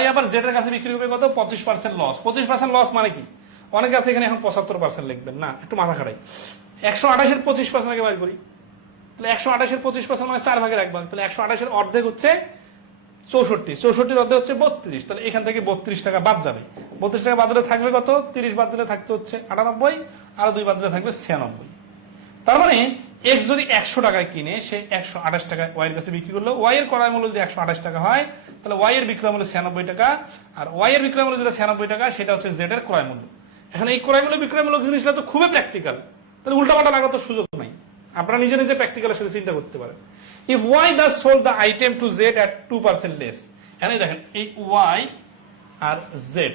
y আবার z এর কাছে বিক্রি করবে কত? 25% লস। 25% লস মানে কি? অনেকে আছে এখানে এখন 75% লিখবেন না, একটু মাথা খাটাই। 128 এর 25% আগে বার করি, তাহলে 128 এর 25% মানে 4 ভাগের 1 ভাগ, তাহলে 128 এর অর্ধেক হচ্ছে 64, 64 এর অর্ধেক হচ্ছে 32, তাহলে এখান থেকে 32 টাকা বাদ যাবে। 32 টাকা বাদ দিলে থাকবে কত? 30 বাদ দিলে থাকতে হচ্ছে 98, আর 2 বাদ দিলে থাকবে 96। তার মানে এক্স যদি 100 টাকায় কিনে সে 128 টাকায় ওয়াই এর কাছে বিক্রি করলো, ওয়াই এর ক্রয় মূল্য যদি 128 টাকা হয় তাহলে ওয়াই এর বিক্রয় মূল্য 96 টাকা, আর ওয়াই এর বিক্রয় মূল্য যেটা 96 টাকা সেটা হচ্ছে জেড এর ক্রয় মূল্য। এখন এই ক্রয় মূল্য বিক্রয় মূল্য জিনিসটা তো খুবই প্র্যাকটিক্যাল, তাহলে উল্টাপাল্টা লাগার তো সুযোগ নাই, আপনারা নিজে নিজে প্র্যাকটিক্যালের সাথে চিন্তা করতে পারেন। If Y Das sold the item to Z at 2% less, এখানে দেখেন এই ওয়াই আর জেড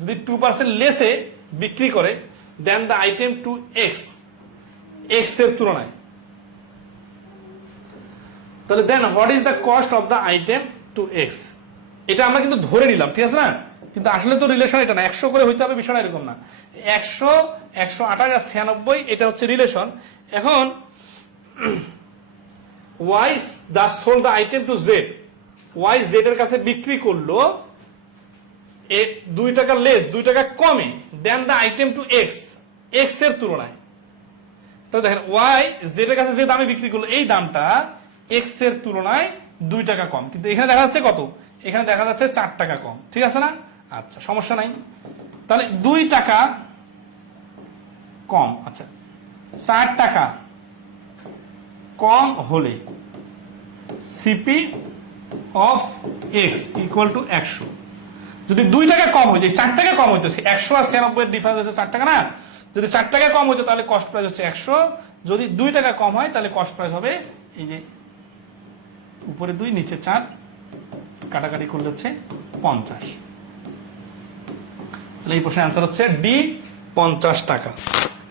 যদি 2% লেসে বিক্রি করে, then the item to X, X এর তুলনায়, তাহলে then what is the cost of the item to X. এটা আমরা কিন্তু ধরে নিলাম, ঠিক আছে না, কিন্তু আসলে তো রিলেশন এটা না, 100 করে হইতে হবে বিষয়টা এরকম না। 100, 128 আর 96 এটা হচ্ছে রিলেশন। এখন Y Das sold the item to Z, Y Z এর কাছে বিক্রি করলো 2 টাকা লেস, 2 টাকা কমে, then the item to X, X এর তুলনায়। তো দেখেন ওয়াই জেড এর কাছে যে দামে বিক্রি করলো এই দামটা এক্স এর তুলনায় 2 টাকা কম, কিন্তু এখানে দেখা যাচ্ছে কত? এখানে দেখা যাচ্ছে 4 টাকা কম, ঠিক আছে না? আচ্ছা সমস্যা নাই, তাহলে 2 টাকা কম, আচ্ছা 4 টাকা কম হলে CP of x equal to 100। যদি 2 টাকা কম হয়ে যায়, 4 টাকা কম হইতো, 100 আর 96 এর ডিফারেন্স হচ্ছে 4 টাকা না, যদি 4 টাকা কম হইতো তাহলে কস্ট প্রাইস হচ্ছে 100, যদি 2 টাকা কম হয় তাহলে কস্ট প্রাইস হবে এই যে উপরে 2 নিচে 4 কাটাকাটি করলে হচ্ছে 50। তাহলে এই প্রশ্নের অ্যান্সার হচ্ছে ডি 50 টাকা।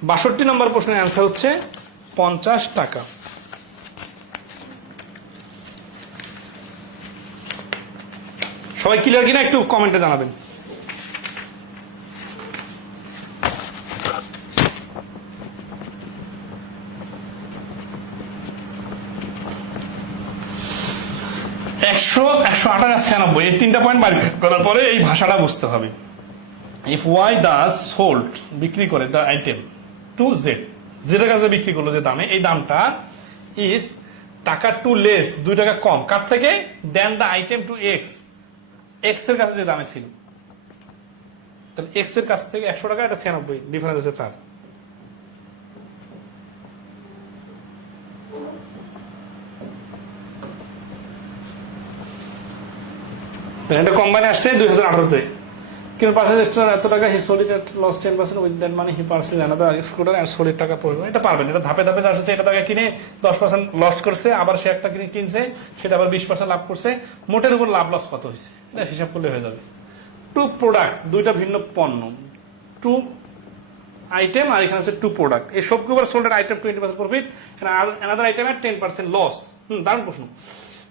62 নম্বর প্রশ্নের অ্যান্সার হচ্ছে 50 টাকা। সবাই ক্লিয়ার কিনা একটু কমেন্টে জানাবেন। একশো, 128 আর 96 এই 3টা পয়েন্ট বার করার পরে এই ভাষাটা বুঝতে হবে। ইফ ওয়াই দাস সোল্ড বিক্রি করে দ্য আইটেম টু জেড, জেডের কাছে বিক্রি করলো যে দামে, এই দামটা ইজ টাকা টু লেস, 2 টাকা কম, কার থেকে? Then the item to X, X এর কাছে যে দামে ছিল, তাহলে এক্স এর কাছ থেকে 100 টাকা, এটা 96, ডিফারেন্স হচ্ছে 4। এটা কোম্পানি আসছে 2018-তে কিন্তু পার্সেন্ট এক্সট্রা এত টাকা he sold it loss 10% with that money he purchases another scooter and sold টাকা পড়বে। এটা পারবেন, এটা ধাপে ধাপে আসছে। এটা টাকা কিনে 10% লস করছে, আবার সে একটা কিনছে, সেটা আবার 20% লাভ করছে, মোটের উপর লাভ লস কত হয়েছে এটা হিসাব করলে হয়ে যাবে। টু প্রোডাক্ট, দুইটা ভিন্ন পণ্য, টু আইটেম, আর এখানে আছে টু প্রোডাক্ট। এই সবগুলো sold item 20% profit, another item এর 10% লস। দারুণ প্রশ্ন।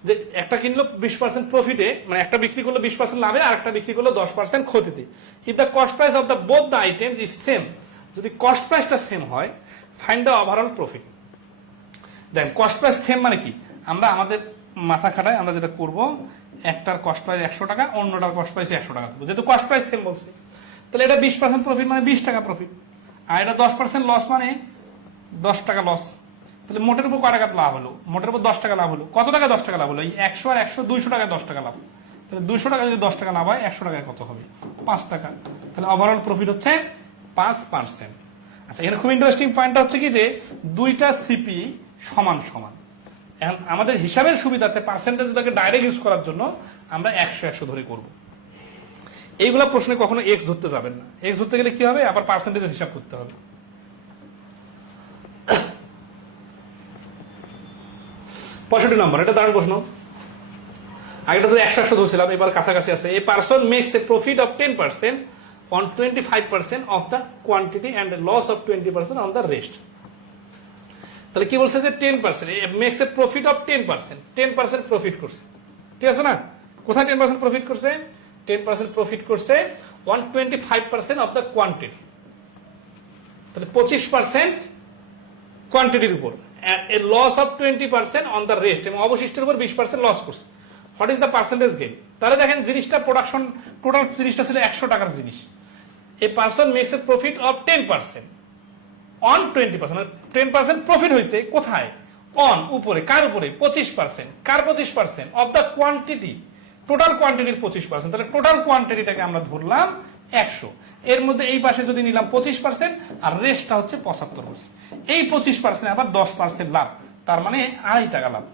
যে একটা কিনলো 20% প্রফিটে, মানে একটা বিক্রি করলো 20% লাভে, আর একটা বিক্রি করলো 10% ক্ষতিতে। If the cost price of the both the items is same, যদি কস্ট প্রাইসটা সেম হয়, find the overall profit. Then cost price same মানে কি, আমরা আমাদের মাথা খাটায় আমরা যেটা করব, একটার কস্ট প্রাইস 100 টাকা, অন্যটার কস্ট প্রাইস 100 টাকা দেবো, যেহেতু কস্ট প্রাইস সেম বলছে। তাহলে এটা 20% প্রফিট মানে 20 টাকা প্রফিট, আর এটা 10% লস মানে 10 টাকা লস। তাহলে মোটের উপর কয় টাকা লাভ হলো, মোটের উপর 10 টাকা লাভ হলো। কত টাকা 10 টাকা লাভ হলো, এই 100 আর 100 200 টাকায় 10 টাকা লাভ। তাহলে 200 টাকা যদি 10 টাকা লাভ হয়, 100 টাকায় কত হবে, 5 টাকা। তাহলে ওভারঅল প্রফিট হচ্ছে 5%। আচ্ছা, এখানে খুব ইন্টারেস্টিং পয়েন্টটা হচ্ছে কি যে দুইটা সিপি সমান সমান। এখন আমাদের হিসাবের সুবিধাতে পার্সেন্টেজটাকে ডাইরেক্ট ইউজ করার জন্য আমরা 100 ধরে করব। এইগুলা প্রশ্নে কখনো এক্স ধরতে যাবেন না। এক্স ধরতে গেলে কি হবে, আবার পার্সেন্টেজের হিসাব করতে হবে। 65 নম্বর, এটা দারুণ প্রশ্ন। আগেটা তো 100 ধরছিলাম, এবার কাছাকাছি আছে। A person makes a profit of 10% on 25% of the quantity and a loss of 20% on the rest. তাহলে কি বলছে যে 10% makes a profit of 10% profit করছে, ঠিক আছে না? কোথায় 10% প্রফিট করছে? 10% প্রফিট করছে on 25% of the quantity, তাহলে 25% কোয়ান্টিটির উপর, a loss of 20% on the rest, এবং অবশিষ্টের উপর 20% লস করছে। What is the percentage gain? তাহলে দেখেন জিনিসটা প্রোডাকশন, টোটাল জিনিসটা ছিল 100 টাকার জিনিস। A person makes a profit of 10% on 20%, 10% profit হয়েছে কোথায়? অন, উপরে। কার উপরে? 25%। কার 25%? অফ দ্য কোয়ান্টিটি, টোটাল কোয়ান্টিটির 25%। তাহলে টোটাল কোয়ান্টিটিটাকে আমরা ধরলাম 100, এর মধ্যে এই পাশে যদি নিলাম 25%, আর রেস্টটা হচ্ছে 75%। এই 25% আবার 10% লাভ, তার মানে 2.5 টাকা লাভ।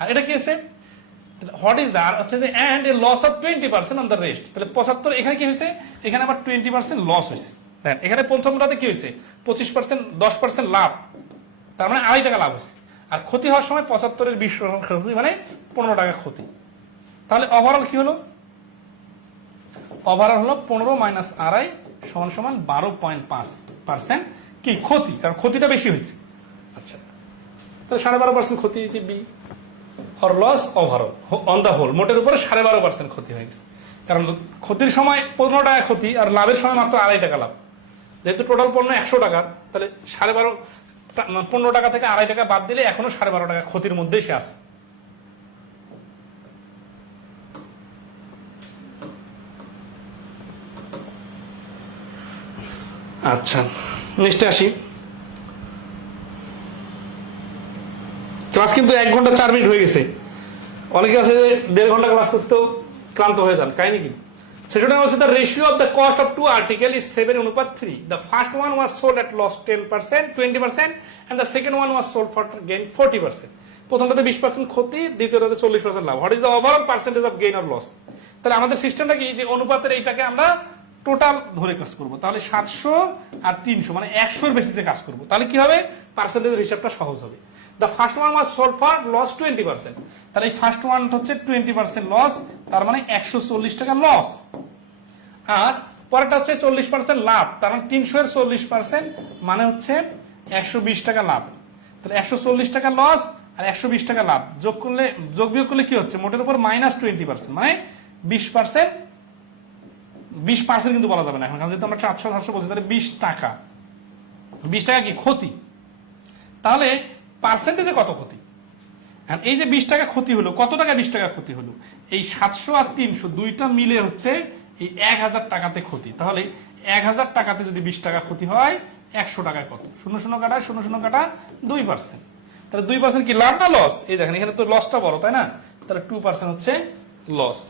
আর এটা কি আছে? হোয়াট ইজ দ্য, হচ্ছে যে and a loss of 20% on the rest. তাহলে 75, এখানে কি হয়েছে? এখানে আবার 20% লস হয়েছে। এখানে প্রথমটাতে কি হয়েছে? 25%, 10% লাভ, তার মানে 2.5 টাকা লাভ হয়েছে। আর ক্ষতি হওয়ার সময় 75-এর 20% ক্ষতি, মানে 15 টাকা ক্ষতি। তাহলে ওভারঅল কি হলো? ওভারঅল হলো 15 মাইনাস 2.5 সমান সমান 12.5% কি ক্ষতি, কারণ ক্ষতিটা বেশি হয়েছে। আচ্ছা, তাহলে 12.5% ক্ষতি হয়েছে B, or loss overall on the whole, মোটের উপরে 12.5% ক্ষতি হয়ে গেছে। কারণ ক্ষতির সময় 15 টাকা ক্ষতি, আর লাভের সময় মাত্র 2.5 টাকা লাভ। যেহেতু টোটাল পণ্য 100 টাকার, তাহলে 12.5, 15 টাকা থেকে 2.5 টাকা বাদ দিলে এখনো 12.5 টাকা ক্ষতির মধ্যেই সে আছে। আচ্ছা, নেক্সটে আসি। ক্লাস কিন্তু 1 ঘন্টা 4 মিনিট হয়ে গেছে। অনেকে আছে যে 1.5 ঘন্টা ক্লাস করতেও ক্লান্ত হয়ে যান, কাহিনী কি? সেটা হচ্ছে the ratio of the cost of two articles is 7:3. The first one was sold at loss 10%, 20%, and the second one was sold for gain 40%. প্রথমটাতে 20% ক্ষতি, দ্বিতীয়টাতে 40% লাভ। What is the overall percentage of gain or loss? তাহলে আমাদের সিস্টেমটা কি, যে অনুপাতের এইটাকে আমরা টোটাল ধরে কাজ করব। তাহলে 700 আর 300 মানে 100-এর বেসিসে কাজ করব। তাহলে কি হবে? পার্সেন্টেজের হিসাবটা সহজ হবে। The first one was sold for loss 20%, তাহলে এই ফার্স্ট ওয়ান হচ্ছে 20% লস, তার মানে 140 টাকা লস। আর পরেরটা হচ্ছে 40% লাভ, তার মানে 300-এর 40% মানে হচ্ছে 120 টাকা লাভ। তাহলে 140 টাকা লস আর 120 টাকা লাভ যোগ করলে, যোগ বিয়োগ করলে কি হচ্ছে? মোটের উপর মাইনাস 20%, মানে 20%। 20% কিন্তু বলা যাবে না এখন, কারণ যেহেতু আমরা 700 বলছি, তাহলে 20 টাকা, 20 টাকা কি ক্ষতি। তাহলে পার্সেন্টেজে কত ক্ষতি? এই যে 20 টাকা ক্ষতি হলো, কত টাকা 20 টাকা ক্ষতি হলো? এই 700 আর 300 দুইটা মিলে হচ্ছে এই 1000 টাকাতে ক্ষতি। তাহলে 1000 টাকাতে যদি 20 টাকা ক্ষতি হয়, 100 টাকায় কত? 00 কাটা 00 কাটা 2%। তাহলে 2% কি লাভ না লস? এই দেখেন এখানে তো লসটা বড়, তাই না? তাহলে 2% হচ্ছে লস।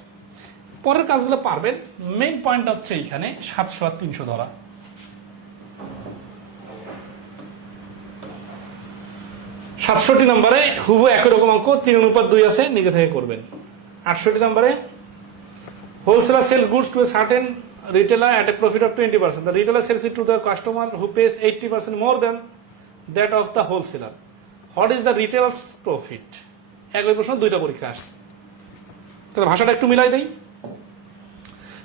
পরের কাজগুলো পারবেন, মেইন পয়েন্ট হচ্ছে এইখানে 700 আর 300 ধরা। 67 নম্বরে হুবহু একই রকম অঙ্ক, 3:2 আছে, নিজে থেকে করবেন। 68 নম্বরে Wholesaler sells goods to a certain retailer at a profit of 20%. The retailer sells it to the customer who pays 80% more than that of the wholesaler. What is the retailer's profit? একই প্রশ্ন দুইটা পরীক্ষা আসছে, তাহলে ভাষাটা একটু মিলাই দেই।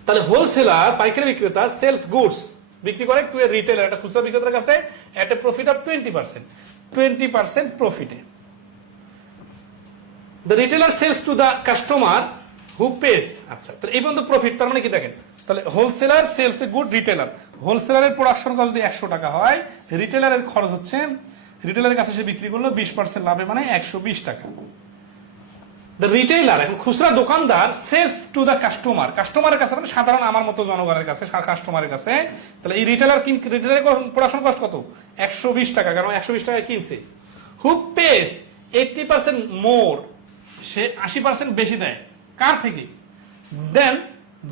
তাহলে হোলসেলার পাইকারি বিক্রেতা সেলস গুডস বিক্রি করে টু এ রিটেলার, একটা খুচরা বিক্রেতার কাছে এট এ প্রফিট অফ 20% প্রফিটে। The retailer sells to the customer who pays. আচ্ছা, তাহলে এই পর্যন্ত প্রফিট, তার মানে কি দেখেন, তাহলে wholesaler sells a good retailer, হোলসেলারের প্রোডাকশন কস্ট যদি 100 টাকা হয়, রিটেলারের খরচ হচ্ছে, রিটেলারের কাছে সে বিক্রি করলো 20% লাভে, মানে 120 টাকা। দ্য রিটেইলার, এখন খুচরা দোকানদার, সেলস টু দ্য কাস্টমার, কাস্টমারের কাছে মানে সাধারণ আমার মতো জনগণের কাছে, কাস্টমারের কাছে। তাহলে এই রিটেলারের প্রোডাকশন কস্ট কত? 120 টাকা, কারণ 120 টাকায় কিনছে। হু পেস 80% মোর, সে 80% বেশি দেয় কার থেকে? দেন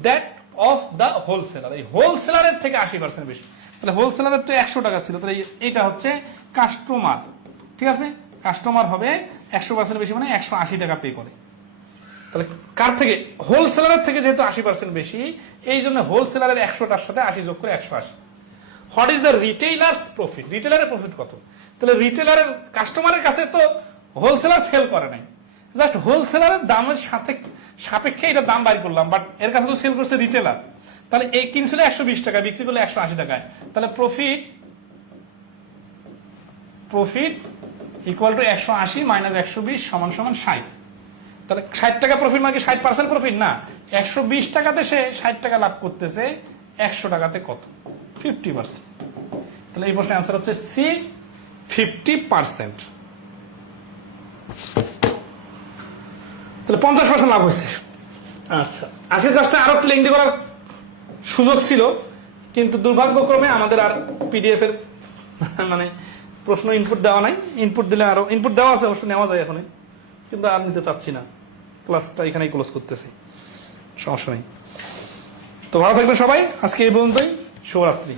দ্যাট অফ দ্য হোলসেলার, এই হোলসেলারের থেকে 80% বেশি। তাহলে হোলসেলারের তো 100 টাকা ছিল, তাহলে এটা হচ্ছে কাস্টমার, ঠিক আছে, কাস্টমার হবে 100% বেশি, মানে 180 টাকা পে করে। তাহলে কার থেকে? হোলসেলারের থেকে, যেহেতু 80% বেশি, এই জন্য হোলসেলারের 100টার সাথে 80 যোগ করে 180। What is the retailer's profit? রিটেলারের প্রফিট কত? তাহলে রিটেলারের, কাস্টমারের কাছে তো হোলসেলার সেল করে নাই, জাস্ট হোলসেলারের দামের সাথে সাপেক্ষে এটা দাম বাড়ি করলাম, বাট এর কাছে তো সেল করছে রিটেলার। তাহলে এই কিনছিল 120 টাকা, বিক্রি করলে 180 টাকায়। তাহলে প্রফিট ইকুয়াল টু 180 মাইনাস 120 সমান 60। তাহলে 60 টাকা প্রফিট মানে কি 60% প্রফিট? না, 120 টাকাতে সে 60 টাকা লাভ করতেছে, 100 টাকাতে কত? 50%। তাহলে এই প্রশ্নের অ্যান্সার হচ্ছে সি, 50%। তাহলে 50% লাভ হয়েছে। আচ্ছা, আজকের ক্লাসটা আরো একটু লেংথি করার সুযোগ ছিল, কিন্তু দুর্ভাগ্যক্রমে আমাদের আর পিডিএফ এর মানে প্রশ্ন ইনপুট দেওয়া নাই। ইনপুট দিলে আরো, ইনপুট দেওয়া আছে অবশ্য, নেওয়া যায় এখন, কিন্তু আর নিতে চাচ্ছি না। ক্লাসটা এখানেই ক্লোজ করতেছি, সমস্যা নেই। তো ভালো থাকবেন সবাই, আজকে এই পর্যন্তই, শুভরাত্রি।